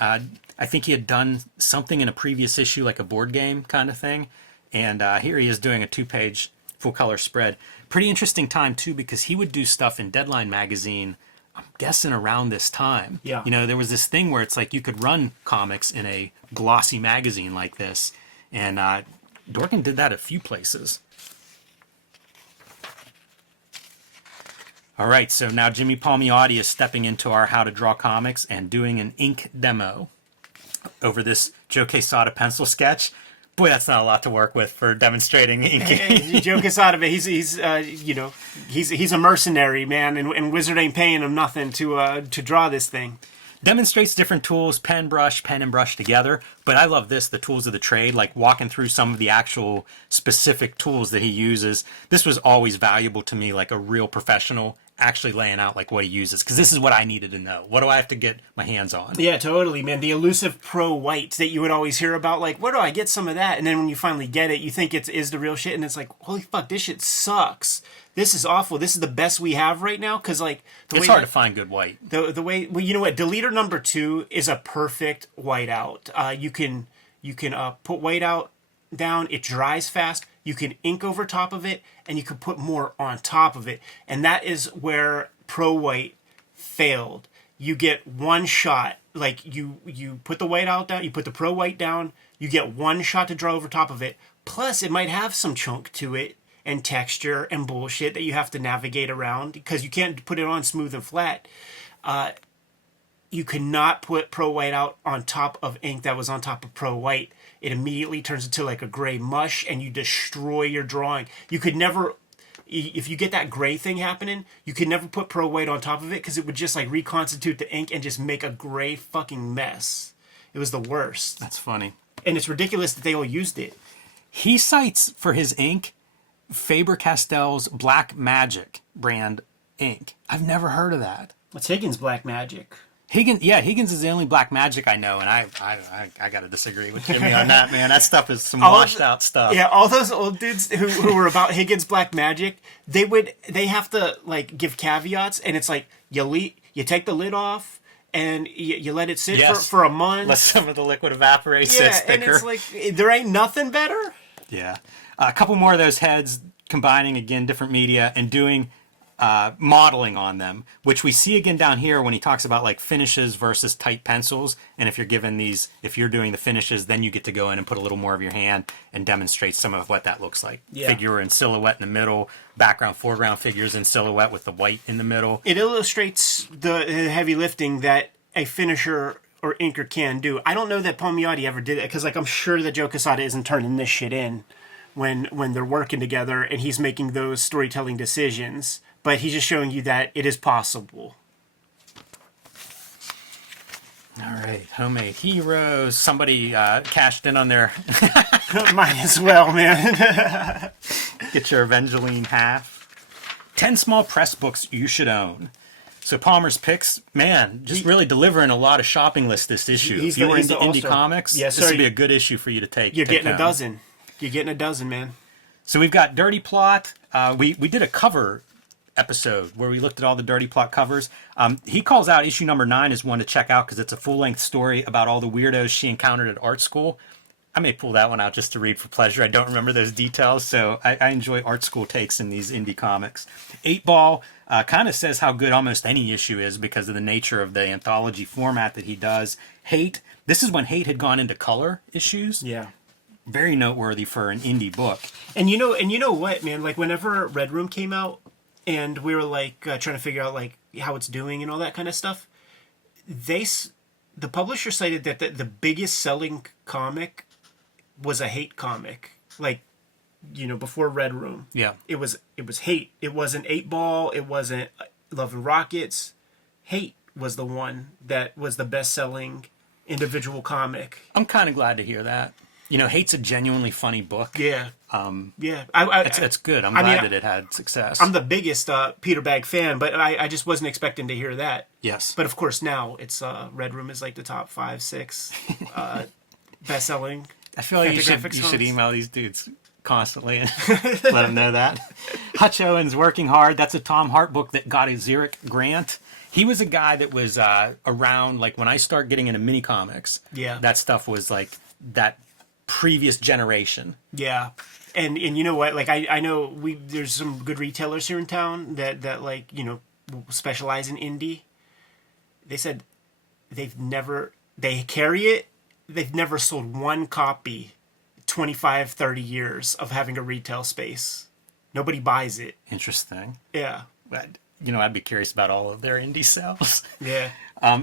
I think he had done something in a previous issue, like a board game kind of thing. And here he is doing a 2-page full-color spread. Pretty interesting time, too, because he would do stuff in Deadline magazine, I'm guessing around this time. Yeah. There was this thing where it's like you could run comics in a glossy magazine like this. And Dorkin did that a few places. All right, so now Jimmy Palmiotti is stepping into our How to Draw Comics and doing an ink demo over this Joe Quesada pencil sketch. Boy, that's not a lot to work with for demonstrating ink. Joe Quesada, he's a mercenary, man, and Wizard ain't paying him nothing to draw this thing. Demonstrates different tools, pen and brush together. But I love this, the tools of the trade, like walking through some of the actual specific tools that he uses. This was always valuable to me, like a real professional actually laying out like what he uses, because this is what I needed to know. What do I have to get my hands on? Yeah, totally, man. The elusive pro white that you would always hear about, like, where do I get some of that? And then when you finally get it, you think it is the real shit, and it's like, holy fuck, this shit sucks. This is awful. This is the best we have right now, because like it's hard to find good white. The way, well, you know what? Deleter number 2 is a perfect whiteout. You can put whiteout down. It dries fast. You can ink over top of it, and you can put more on top of it. And that is where Pro White failed. You get one shot. Like, you put the white out down, you put the Pro White down, you get one shot to draw over top of it. Plus, it might have some chunk to it and texture and bullshit that you have to navigate around, because you can't put it on smooth and flat. You cannot put Pro White out on top of ink that was on top of Pro White. It immediately turns into like a gray mush, and you destroy your drawing. You could never, if you get that gray thing happening, you could never put Pro White on top of it, because it would just like reconstitute the ink and just make a gray fucking mess. It was the worst. That's funny. And it's ridiculous that they all used it. He cites for his ink Faber-Castell's Black Magic brand ink. I've never heard of that. What's Higgins Black Magic? Higgins is the only Black Magic I know, and I gotta disagree with Jimmy on that, man. That stuff is some washed out stuff. Yeah, all those old dudes who were about Higgins Black Magic, they have to like give caveats, and it's like you take the lid off and you let it sit for a month. Let some of the liquid evaporate. Yeah, and it's like there ain't nothing better. Yeah, a couple more of those heads, combining again different media and doing modeling on them, which we see again down here when he talks about like finishes versus tight pencils. And if you're given these, if you're doing the finishes, then you get to go in and put a little more of your hand and demonstrate some of what that looks like. Yeah. Figure in silhouette in the middle, background, foreground figures in silhouette with the white in the middle. It illustrates the heavy lifting that a finisher or inker can do. I don't know that Palmiotti ever did it, because like I'm sure that Joe Quesada isn't turning this shit in when they're working together and he's making those storytelling decisions. But he's just showing you that it is possible. All right, Homemade Heroes. Somebody cashed in on their... Might as well, man. Get your Evangeline half. 10 small press books you should own. So Palmer's Picks, man, just really delivering a lot of shopping lists this issue. If you were into indie comics, this would be a good issue for you to take. You're getting a dozen. You're getting a dozen, man. So we've got Dirty Plot. We did a cover episode where we looked at all the Dirty Plot covers. He calls out issue number 9 as one to check out, because it's a full-length story about all the weirdos she encountered at art school. I may pull that one out just to read for pleasure. I don't remember those details, so I enjoy art school takes in these indie comics. 8-Ball kind of says how good almost any issue is because of the nature of the anthology format that he does. Hate, this is when Hate had gone into color issues. Yeah. Very noteworthy for an indie book. And you know what, man? Like whenever Red Room came out, and we were like trying to figure out like how it's doing and all that kind of stuff, the publisher cited that the biggest selling comic was a Hate comic. Like, you know, before Red Room. Yeah. It was Hate. It wasn't 8-Ball. It wasn't Love and Rockets. Hate was the one that was the best selling individual comic. I'm kind of glad to hear that. You know, Hate's a genuinely funny book. Yeah. Yeah. It's good. I'm glad that it had success. I'm the biggest Peter Bag fan, but I just wasn't expecting to hear that. Yes. But of course now it's Red Room is like the top 5, 6 best selling. I feel like you should email these dudes constantly and let them know that. Hutch Owen's Working Hard. That's a Tom Hart book that got a Zeric grant. He was a guy that was around, like, when I start getting into mini comics. Yeah. That stuff was, like, that previous generation. Yeah. And you know what? Like, I know there's some good retailers here in town that like, you know, specialize in indie. They said they carry it. They've never sold one copy 25, 30 years of having a retail space. Nobody buys it. Interesting. Yeah. You know, I'd be curious about all of their indie sales. Yeah.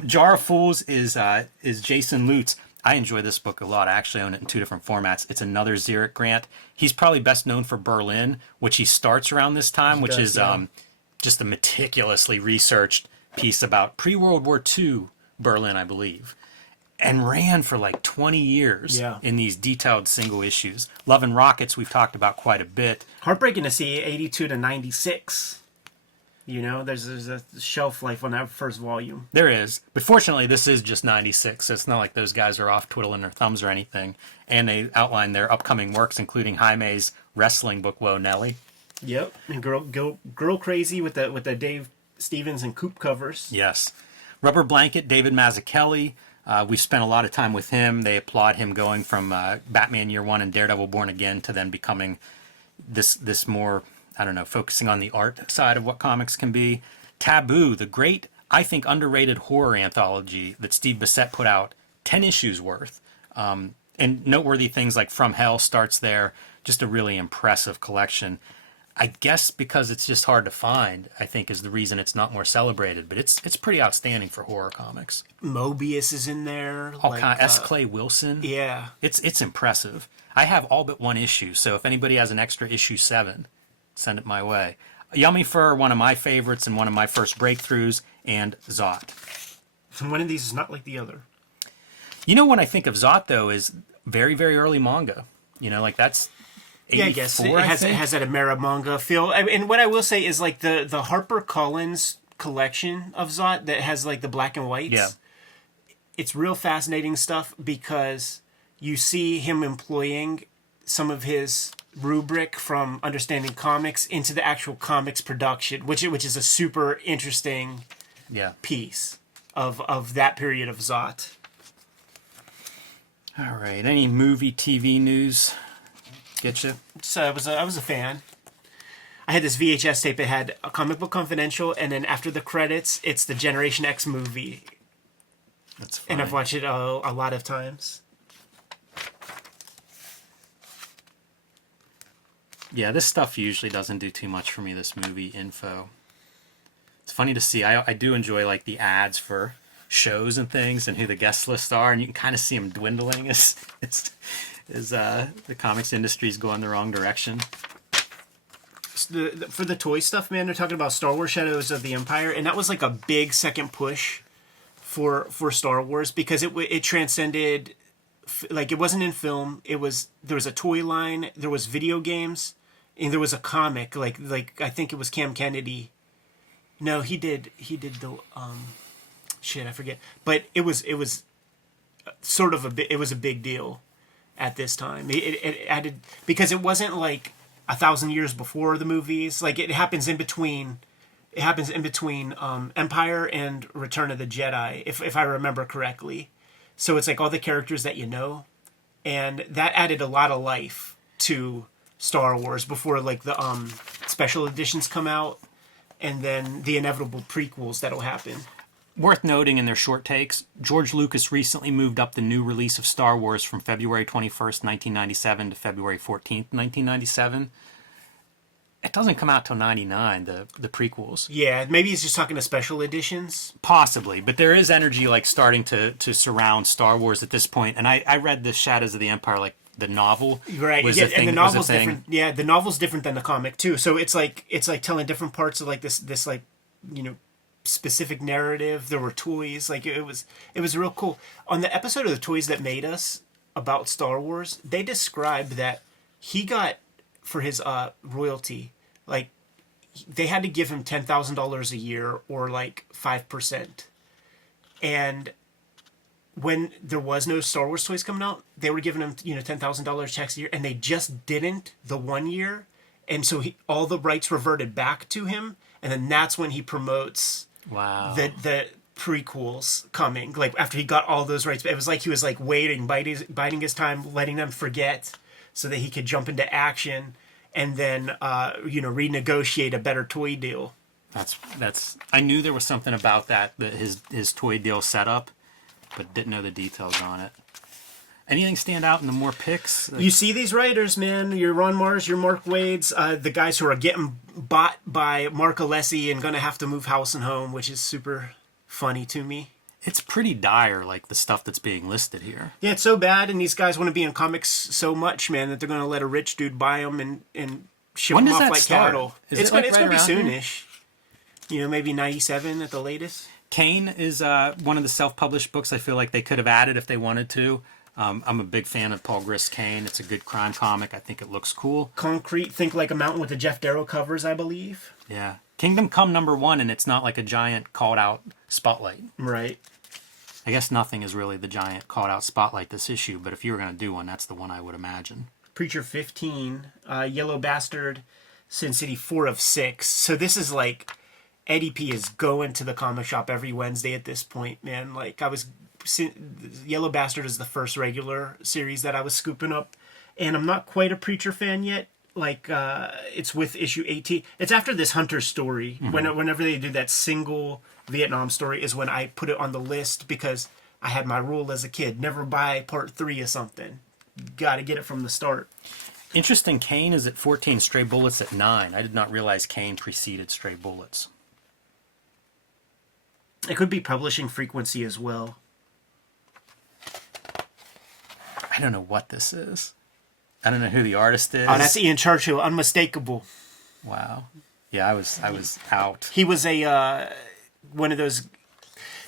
Jar of Fools is Jason Lutz. I enjoy this book a lot. I actually own it in 2 different formats. It's another Zeric grant. He's probably best known for Berlin, which he starts around this time, which is just a meticulously researched piece about pre-World War II Berlin, I believe. And ran for like 20 years in these detailed single issues. Love and Rockets, we've talked about quite a bit. Heartbreaking to see 82 to 96. You know, there's a shelf life on that first volume. There is. But fortunately, this is just 96, so it's not like those guys are off twiddling their thumbs or anything. And they outline their upcoming works, including Jaime's wrestling book, Whoa Nelly. Yep. And Girl Crazy with the Dave Stevens and Coop covers. Yes. Rubber Blanket, David Mazzucchelli. We've spent a lot of time with him. They applaud him going from Batman Year One and Daredevil Born Again to then becoming this more, I don't know, focusing on the art side of what comics can be. Taboo, the great, I think, underrated horror anthology that Steve Bissette put out, 10 issues worth. And noteworthy things like From Hell starts there. Just a really impressive collection. I guess because it's just hard to find, I think, is the reason it's not more celebrated. But it's pretty outstanding for horror comics. Mobius is in there. S. Clay Wilson. Yeah. It's impressive. I have all but 1 issue, so if anybody has an extra issue 7, send it my way. Yummy Fur, one of my favorites and one of my first breakthroughs, and Zot. One of these is not like the other. You know, when I think of Zot, though, is very, very early manga. You know, like that's 84, I guess it has that Amera manga feel. And what I will say is like the Harper Collins collection of Zot that has like the black and whites. Yeah. It's real fascinating stuff because you see him employing some of his rubric from understanding comics into the actual comics production, which is a super interesting piece of that period of Zot. All right. Any movie, TV news? Get you? So I was a fan. I had this VHS tape. It had a Comic Book Confidential, and then after the credits, it's the Generation X movie. That's fine. And I've watched it a lot of times. Yeah, this stuff usually doesn't do too much for me, this movie info. It's funny to see. I do enjoy like the ads for shows and things and who the guest lists are, and you can kind of see them dwindling as the comics industry is going the wrong direction. For the toy stuff, man, they're talking about Star Wars Shadows of the Empire, and that was like a big second push for Star Wars because it transcended, like it wasn't in film. There was a toy line, there was video games, and there was a comic. Like I think it was Cam Kennedy. No, he did the shit, I forget. But it was sort of it was a big deal at this time. It added, because it wasn't like 1,000 years before the movies. Like it happens in between. It happens in between Empire and Return of the Jedi, if I remember correctly. So it's like all the characters that you know, and that added a lot of life to Star Wars before like the special editions come out, and then the inevitable prequels that'll happen. Worth noting in their short takes, George Lucas recently moved up the new release of Star Wars from February 21st, 1997 to February 14th, 1997. It doesn't come out till 99, the prequels. Yeah, maybe he's just talking to special editions. Possibly, but there is energy like starting to surround Star Wars at this point. And I read the Shadows of the Empire, like the novel. Right, was yeah, a thing, and the was a novel's thing. different. Yeah, the novel's different than the comic too. So it's like telling different parts of like this like, specific narrative. There were toys, like it was real cool. On the episode of The Toys That Made Us about Star Wars, they described that he got, for his royalty, like they had to give him $10,000 a year or like 5%. And when there was no Star Wars toys coming out, they were giving him $10,000 checks a year, and they just didn't the one year, and so all the rights reverted back to him, and then that's when he promotes Wow. the prequels coming. Like after he got all those rights, it was like he was like waiting, biding his time, letting them forget, so that he could jump into action, and then renegotiate a better toy deal. That's. I knew there was something about that his toy deal setup, but didn't know the details on it. Anything stand out in the more picks? You see these writers, man. Your Ron Mars, your Mark Wades, the guys who are getting bought by Mark Alessi and going to have to move house and home, which is super funny to me. It's pretty dire, like the stuff that's being listed here. Yeah, it's so bad, and these guys want to be in comics so much, man, that they're going to let a rich dude buy them and ship When them does off that like start? cattle. Is It's it, like, going to right be around here? soonish. Maybe 97 at the latest. Kane is one of the self-published books I feel like they could have added if they wanted to. I'm a big fan of Paul Grist's Kane. It's a good crime comic. I think it looks cool. Concrete, Think Like a Mountain with the Jeff Darrow covers, I believe. Yeah. Kingdom Come #1, and it's not like a giant called-out spotlight. Right. I guess nothing is really the giant called-out spotlight this issue, but if you were going to do one, that's the one I would imagine. Preacher 15, Yellow Bastard, Sin City 4 of 6. So this is like, Eddie P is going to the comic shop every Wednesday at this point, man. Like Yellow Bastard is the first regular series that I was scooping up, and I'm not quite a Preacher fan yet. Like it's with issue 18. It's after this Hunter story. Mm-hmm. Whenever they do that single Vietnam story is when I put it on the list, because I had my rule as a kid: never buy part 3 of something. Got to get it from the start. Interesting. Kane is at 14, Stray Bullets at 9. I did not realize Kane preceded Stray Bullets. It could be publishing frequency as well. I don't know what this is. I don't know who the artist is. Oh, that's Ian Churchill, Unmistakable. Wow. Yeah, I was out. He was a one of those.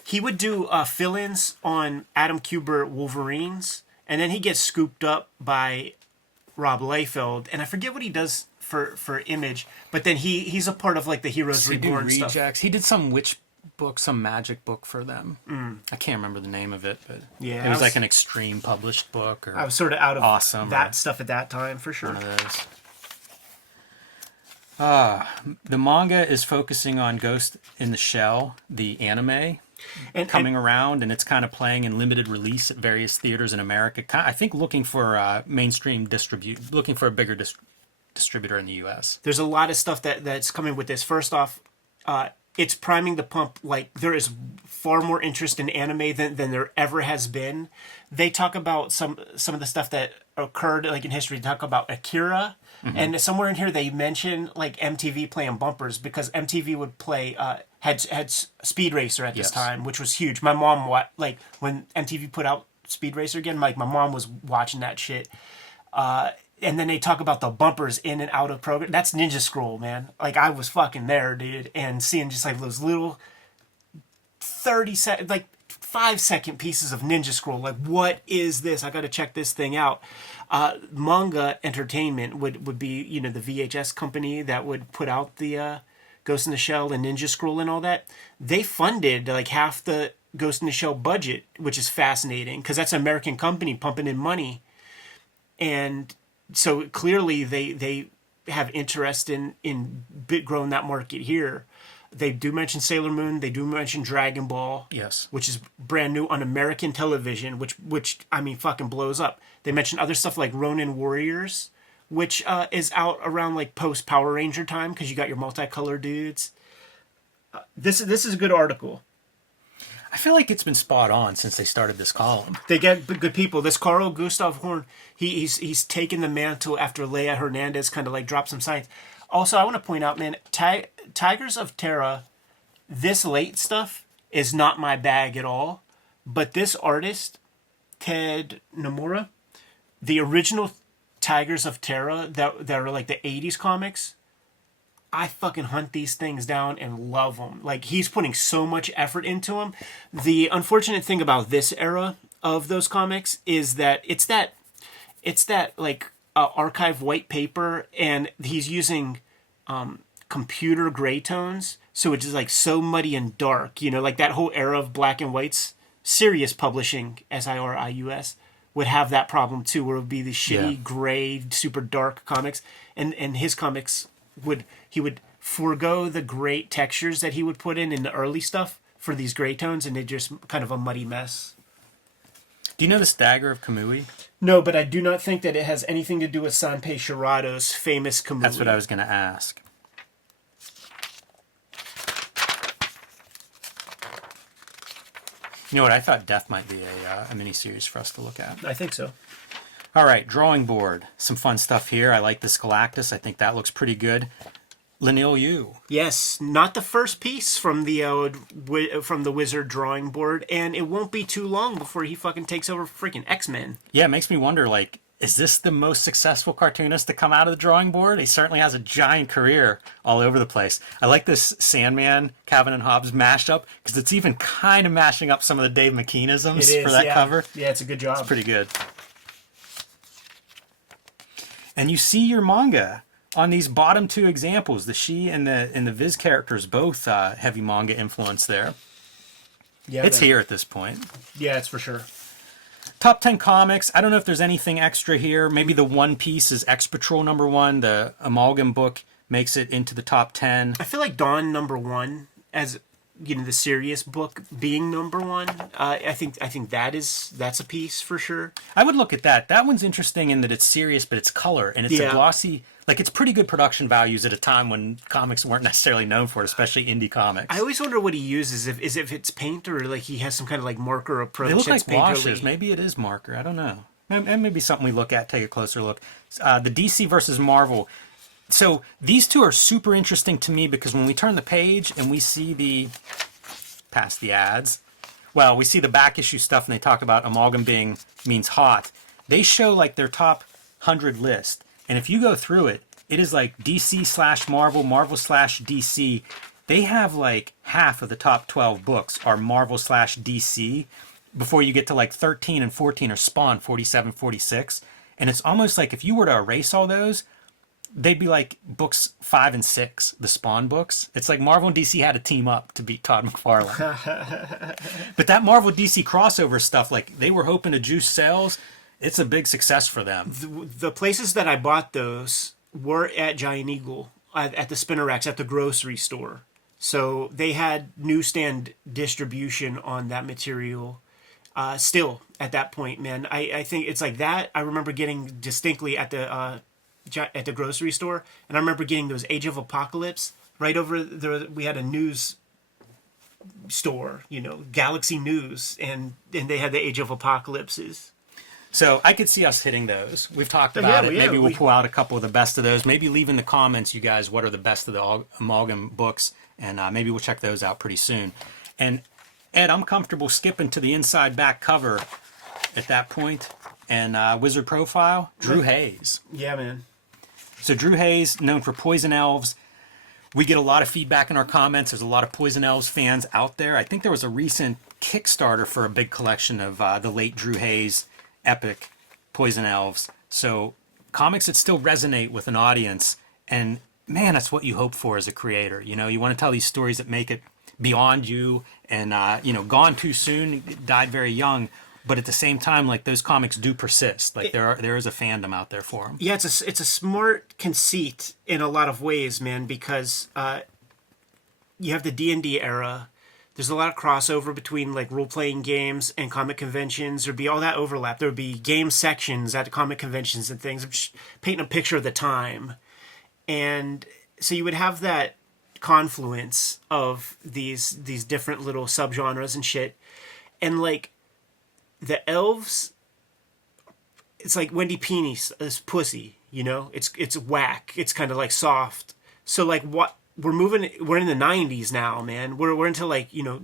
He would do fill-ins on Adam Kubert Wolverines, and then he gets scooped up by Rob Liefeld, and I forget what he does for Image, but then he's a part of like the Heroes Reborn stuff. Rejects. He did some witch book, some magic book for them. I can't remember the name of it, but yeah, it was like an Extreme published book. Or I was sort of out of Awesome that stuff at that time, for sure. One of those. The manga is focusing on Ghost in the Shell, the anime, coming around, and it's kind of playing in limited release at various theaters in America. I think looking for mainstream looking for a bigger distributor in the U.S. There's a lot of stuff that's coming with this. First off, it's priming the pump. Like, there is far more interest in anime than there ever has been. They talk about some of the stuff that occurred like in history. They talk about Akira, and somewhere in here they mention like MTV playing bumpers, because MTV would play had Speed Racer at this time, which was huge. My mom like when MTV put out Speed Racer again, like my mom was watching that shit. And then they talk about the bumpers in and out of program. That's Ninja Scroll, man. Like, I was fucking there, dude. And seeing just like those little 30-second, like 5-second pieces of Ninja Scroll. Like, what is this? I got to check this thing out. Manga Entertainment would be, the VHS company that would put out the Ghost in the Shell and Ninja Scroll and all that. They funded like half the Ghost in the Shell budget, which is fascinating, because that's an American company pumping in money. And so clearly they have interest in growing that market here. They do mention Sailor Moon. They do mention Dragon Ball. Yes. Which is brand new on American television, which I mean fucking blows up. They mention other stuff like Ronin Warriors, which is out around like post Power Ranger time because you got your multicolored dudes. This is a good article. I feel like it's been spot on since they started this column. They get good people. This Carl Gustav Horn, he's taken the mantle after Leia Hernandez kind of like dropped some science. Also, I want to point out, man, Tigers of Terra, this late stuff is not my bag at all. But this artist, Ted Nomura, the original Tigers of Terra that are like the 80s comics, I fucking hunt these things down and love them. Like, he's putting so much effort into them. The unfortunate thing about this era of those comics is that it's that like archive white paper, and he's using computer gray tones, so it's just like so muddy and dark. You know, like that whole era of black and whites. Serious Publishing, SIRIUS, would have that problem too, where it would be these shitty gray, super dark comics, and his comics would forego the great textures that he would put in the early stuff for these gray tones, and it just kind of a muddy mess. Do you know the Stagger of Kamui? No, but I do not think that it has anything to do with Sanpei Shirado's famous Kamui. That's what I was going to ask. You know what? I thought Death might be a mini-series for us to look at. I think so. All right, drawing board. Some fun stuff here. I like this Galactus. I think that looks pretty good. Lanil Yu. Yes, not the first piece from the Wizard drawing board, and it won't be too long before he fucking takes over freaking X-Men. Yeah, it makes me wonder, like, is this the most successful cartoonist to come out of the drawing board? He certainly has a giant career all over the place. I like this Sandman, Calvin and Hobbes mashup, because it's even kind of mashing up some of the Dave McKean-isms for that cover. Yeah, it's a good job. It's pretty good. And you see your manga on these bottom two examples. The She and the Viz characters, both heavy manga influence there. Yeah, it's here at this point. Yeah, it's for sure. Top 10 comics. I don't know if there's anything extra here. Maybe the One Piece is X Patrol #1. The Amalgam book makes it into the top 10. I feel like Dawn #1, as you know, the serious book being #1. I think that's a piece for sure. I would look at that. That one's interesting in that it's serious, but it's color and it's a glossy. Like, it's pretty good production values at a time when comics weren't necessarily known for it, especially indie comics. I always wonder what he uses, if it's paint or like he has some kind of like marker approach. They look like washes. Maybe it is marker. I don't know. And maybe something we look at, take a closer look. The DC versus Marvel. So these two are super interesting to me because when we turn the page and we see past the ads, well, we see the back issue stuff and they talk about Amalgam means hot. They show like their top 100 list. And if you go through it, it is like DC/Marvel, Marvel/DC. They have like half of the top 12 books are Marvel/DC before you get to like 13 and 14 are Spawn 47, 46. And it's almost like if you were to erase all those, they'd be like books 5 and 6, the Spawn books. It's like Marvel and DC had to team up to beat Todd McFarlane. But that Marvel DC crossover stuff, like they were hoping to juice sales. It's a big success for them. The places that I bought those were at Giant Eagle, at the spinner racks, at the grocery store. So they had newsstand distribution on that material still at that point, man. I think it's like that. I remember getting distinctly at the grocery store, and I remember getting those Age of Apocalypse right over there. We had a news store, you know, Galaxy News, and they had the Age of Apocalypses. So I could see us hitting those. We've talked about it. Maybe we'll pull out a couple of the best of those. Maybe leave in the comments, you guys, what are the best of the Amalgam books, and maybe we'll check those out pretty soon. And Ed, I'm comfortable skipping to the inside back cover at that point. And Wizard profile, Drew Hayes. Yeah, man. So Drew Hayes, known for Poison Elves. We get a lot of feedback in our comments. There's a lot of Poison Elves fans out there. I think there was a recent Kickstarter for a big collection of the late Drew Hayes epic Poison Elves. So comics that still resonate with an audience, and man, that's what you hope for as a creator. You know, you want to tell these stories that make it beyond you, and you know, gone too soon, died very young, but at the same time, like, those comics do persist. Like, there is a fandom out there for them. Yeah, it's a smart conceit in a lot of ways, man, because you have the D&D era. There's a lot of crossover between like role-playing games and comic conventions. There'd be all that overlap. There'd be game sections at comic conventions and things. I'm just painting a picture of the time. And so you would have that confluence of these different little subgenres and shit. And like the elves, it's like Wendy Peeney's pussy, you know? It's whack. It's kind of like soft. So like what we're in the 90s now, man. We're into like, you know,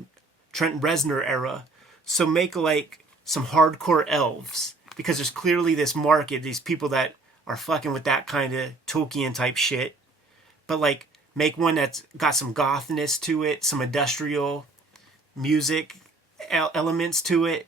Trent Reznor era. So make like some hardcore elves, because there's clearly this market, these people that are fucking with that kind of Tolkien type shit. But like make one that's got some gothness to it, some industrial music elements to it,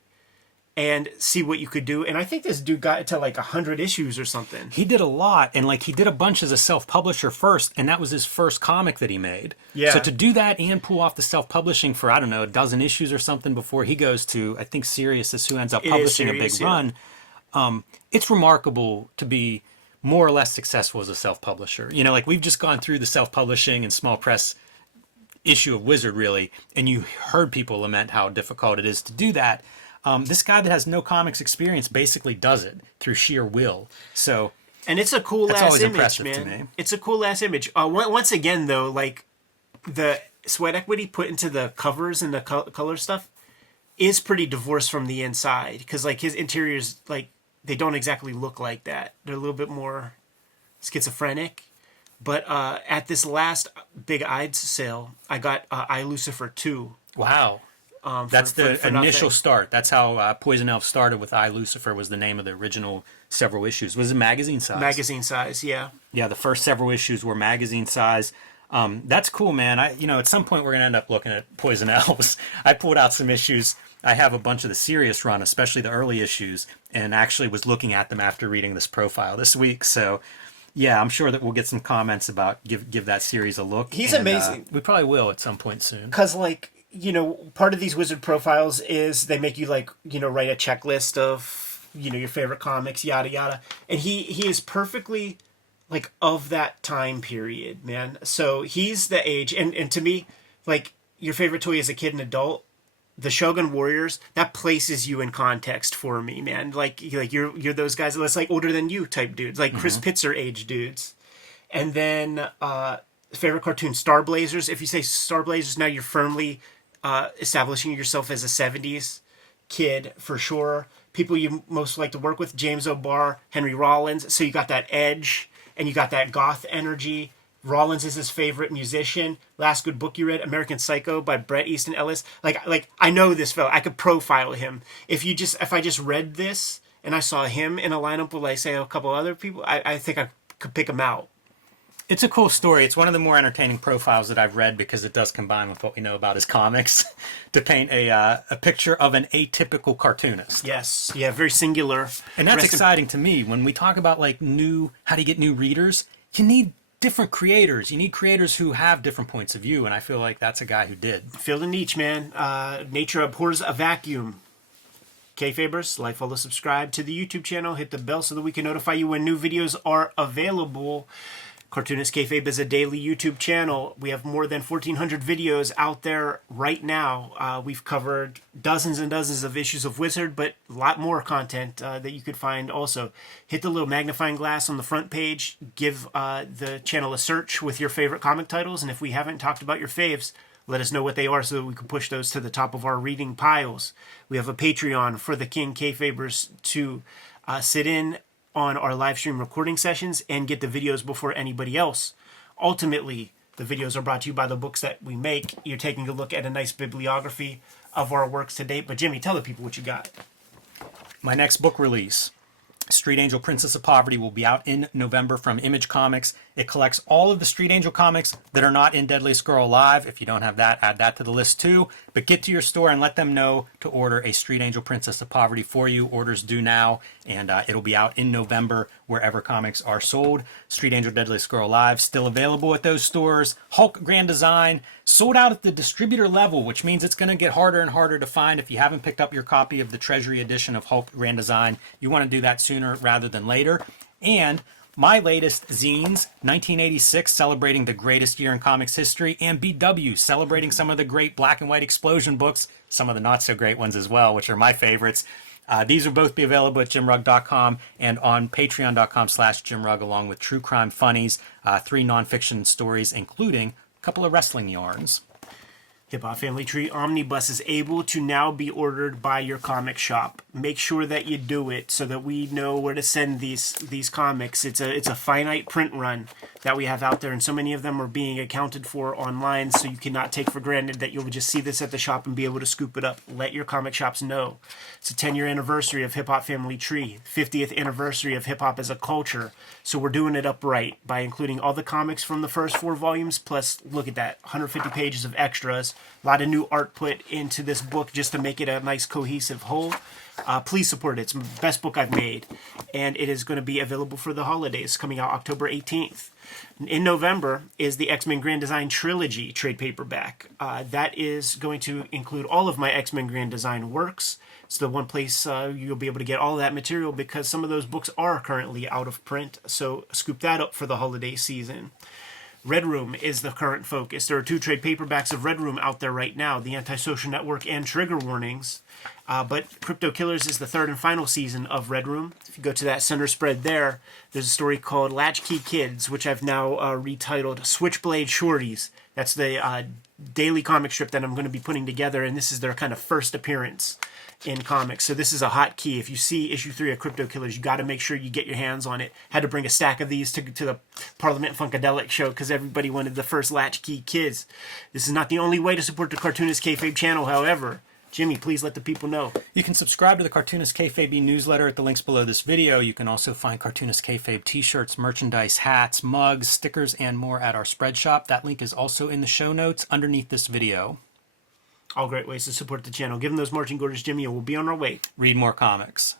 and see what you could do. And I think this dude got to like 100 issues or something. He did a lot, and like he did a bunch as a self-publisher first, and that was his first comic that he made. Yeah. So to do that and pull off the self-publishing for, I don't know, a dozen issues or something before he goes to, I think Sirius is who ends up publishing a big run. It's remarkable to be more or less successful as a self-publisher. You know, like we've just gone through the self-publishing and small press issue of Wizard, really, and you heard people lament how difficult it is to do that. This guy that has no comics experience basically does it through sheer will. So, and it's a cool that's ass always image, impressive man. to me. It's a cool ass image. Once again, though, like the sweat equity put into the covers and the color stuff is pretty divorced from the inside, because like his interiors, like they don't exactly look like that. They're a little bit more schizophrenic. But at this last Big Eyed sale, I got I, Lucifer 2. Wow. That's the initial nothing. start. That's how Poison Elf started with I, Lucifer was the name of the original several issues. Was it magazine size? Magazine size, yeah. Yeah, the first several issues were magazine size. That's cool, man. At some point we're going to end up looking at Poison Elves. I pulled out some issues. I have a bunch of the Sirius run, especially the early issues, and actually was looking at them after reading this profile this week. So, yeah, I'm sure that we'll get some comments about give that series a look. He's amazing. We probably will at some point soon. Because, like, you know, part of these Wizard profiles is they make you, like, you know, write a checklist of, you know, your favorite comics, yada, yada. And he is perfectly, like, of that time period, man. So he's the age. And to me, like, your favorite toy as a kid and adult, the Shogun Warriors, that places you in context for me, man. Like you're those guys that's like older than you type dudes, like Chris Pitzer age dudes. And then favorite cartoon, Star Blazers. If you say Star Blazers, now you're firmly establishing yourself as a 70s kid for sure. People you most like to work with, James O'Barr, Henry Rollins. So you got that edge and you got that goth energy. Rollins is his favorite musician. Last good book you read, American Psycho by Bret Easton Ellis. Like I know this fella. I could profile him. If I just read this and I saw him in a lineup with, like, say, a couple other people, I think I could pick him out. It's a cool story. It's one of the more entertaining profiles that I've read because it does combine with what we know about his comics to paint a picture of an atypical cartoonist. Yes. Yeah, very singular. And that's exciting to me. When we talk about like how do you get new readers, you need different creators. You need creators who have different points of view, and I feel like that's a guy who did. Feel the niche, man. Nature abhors a vacuum. Kfabers, like, follow, subscribe to the YouTube channel. Hit the bell so that we can notify you when new videos are available. Cartoonist Kfabe is a daily YouTube channel. We have more than 1,400 videos out there right now. We've covered dozens and dozens of issues of Wizard, but a lot more content that you could find also. Hit the little magnifying glass on the front page. Give the channel a search with your favorite comic titles, and if we haven't talked about your faves, let us know what they are so that we can push those to the top of our reading piles. We have a Patreon for the King Kfabers to sit in on our live stream recording sessions and get the videos before anybody else. Ultimately, the videos are brought to you by the books that we make. You're taking a look at a nice bibliography of our works to date. But Jimmy, tell the people what you got. My next book release, Street Angel Princess of Poverty, will be out in November from Image Comics. It collects all of the Street Angel comics that are not in Deadliest Girl Alive. If you don't have that, add that to the list too. But get to your store and let them know to order a Street Angel Princess of Poverty for you. Orders due now, and it'll be out in November wherever comics are sold. Street Angel Deadliest Girl Alive still available at those stores. Hulk Grand Design sold out at the distributor level, which means it's going to get harder and harder to find. If you haven't picked up your copy of the Treasury edition of Hulk Grand Design, you want to do that sooner rather than later. And My latest zines, 1986 celebrating the greatest year in comics history, and BW celebrating some of the great black and white explosion books, some of the not so great ones as well, which are my favorites. These will both be available at jimrugg.com and on patreon.com/jimrugg, along with true crime funnies, 3 nonfiction stories, including a couple of wrestling yarns. Hip Hop Family Tree Omnibus is able to now be ordered by your comic shop. Make sure that you do it so that we know where to send these comics. It's a finite print run that we have out there, and so many of them are being accounted for online, so you cannot take for granted that you'll just see this at the shop and be able to scoop it up. Let your comic shops know. It's a 10-year anniversary of Hip Hop Family Tree, 50th anniversary of hip hop as a culture, so we're doing it up right by including all the comics from the first 4 volumes, plus, look at that, 150 pages of extras. A lot of new art put into this book just to make it a nice cohesive whole. Please support it. It's the best book I've made. And it is going to be available for the holidays, coming out October 18th. In November is the X-Men Grand Design Trilogy trade paperback. That is going to include all of my X-Men Grand Design works. It's the one place you'll be able to get all that material because some of those books are currently out of print. So scoop that up for the holiday season. Red Room is the current focus. There are 2 trade paperbacks of Red Room out there right now, The Antisocial Network and Trigger Warnings. But Crypto Killers is the 3rd and final season of Red Room. If you go to that center spread there's a story called Latchkey Kids, which I've now retitled Switchblade Shorties. That's the daily comic strip that I'm going to be putting together, and this is their kind of first appearance in comics. So this is a hot key. If you see issue 3 of Crypto Killers, you got to make sure you get your hands on it. Had to bring a stack of these to the Parliament Funkadelic show because everybody wanted the first Latchkey Kids. This is not the only way to support the Cartoonist Kayfabe channel, however. Jimmy, please let the people know. You can subscribe to the Cartoonist Kayfabe newsletter at the links below this video. You can also find Cartoonist Kayfabe t-shirts, merchandise, hats, mugs, stickers, and more at our spread shop. That link is also in the show notes underneath this video. All great ways to support the channel. Give them those marching orders, Jimmy, and we'll be on our way. Read more comics.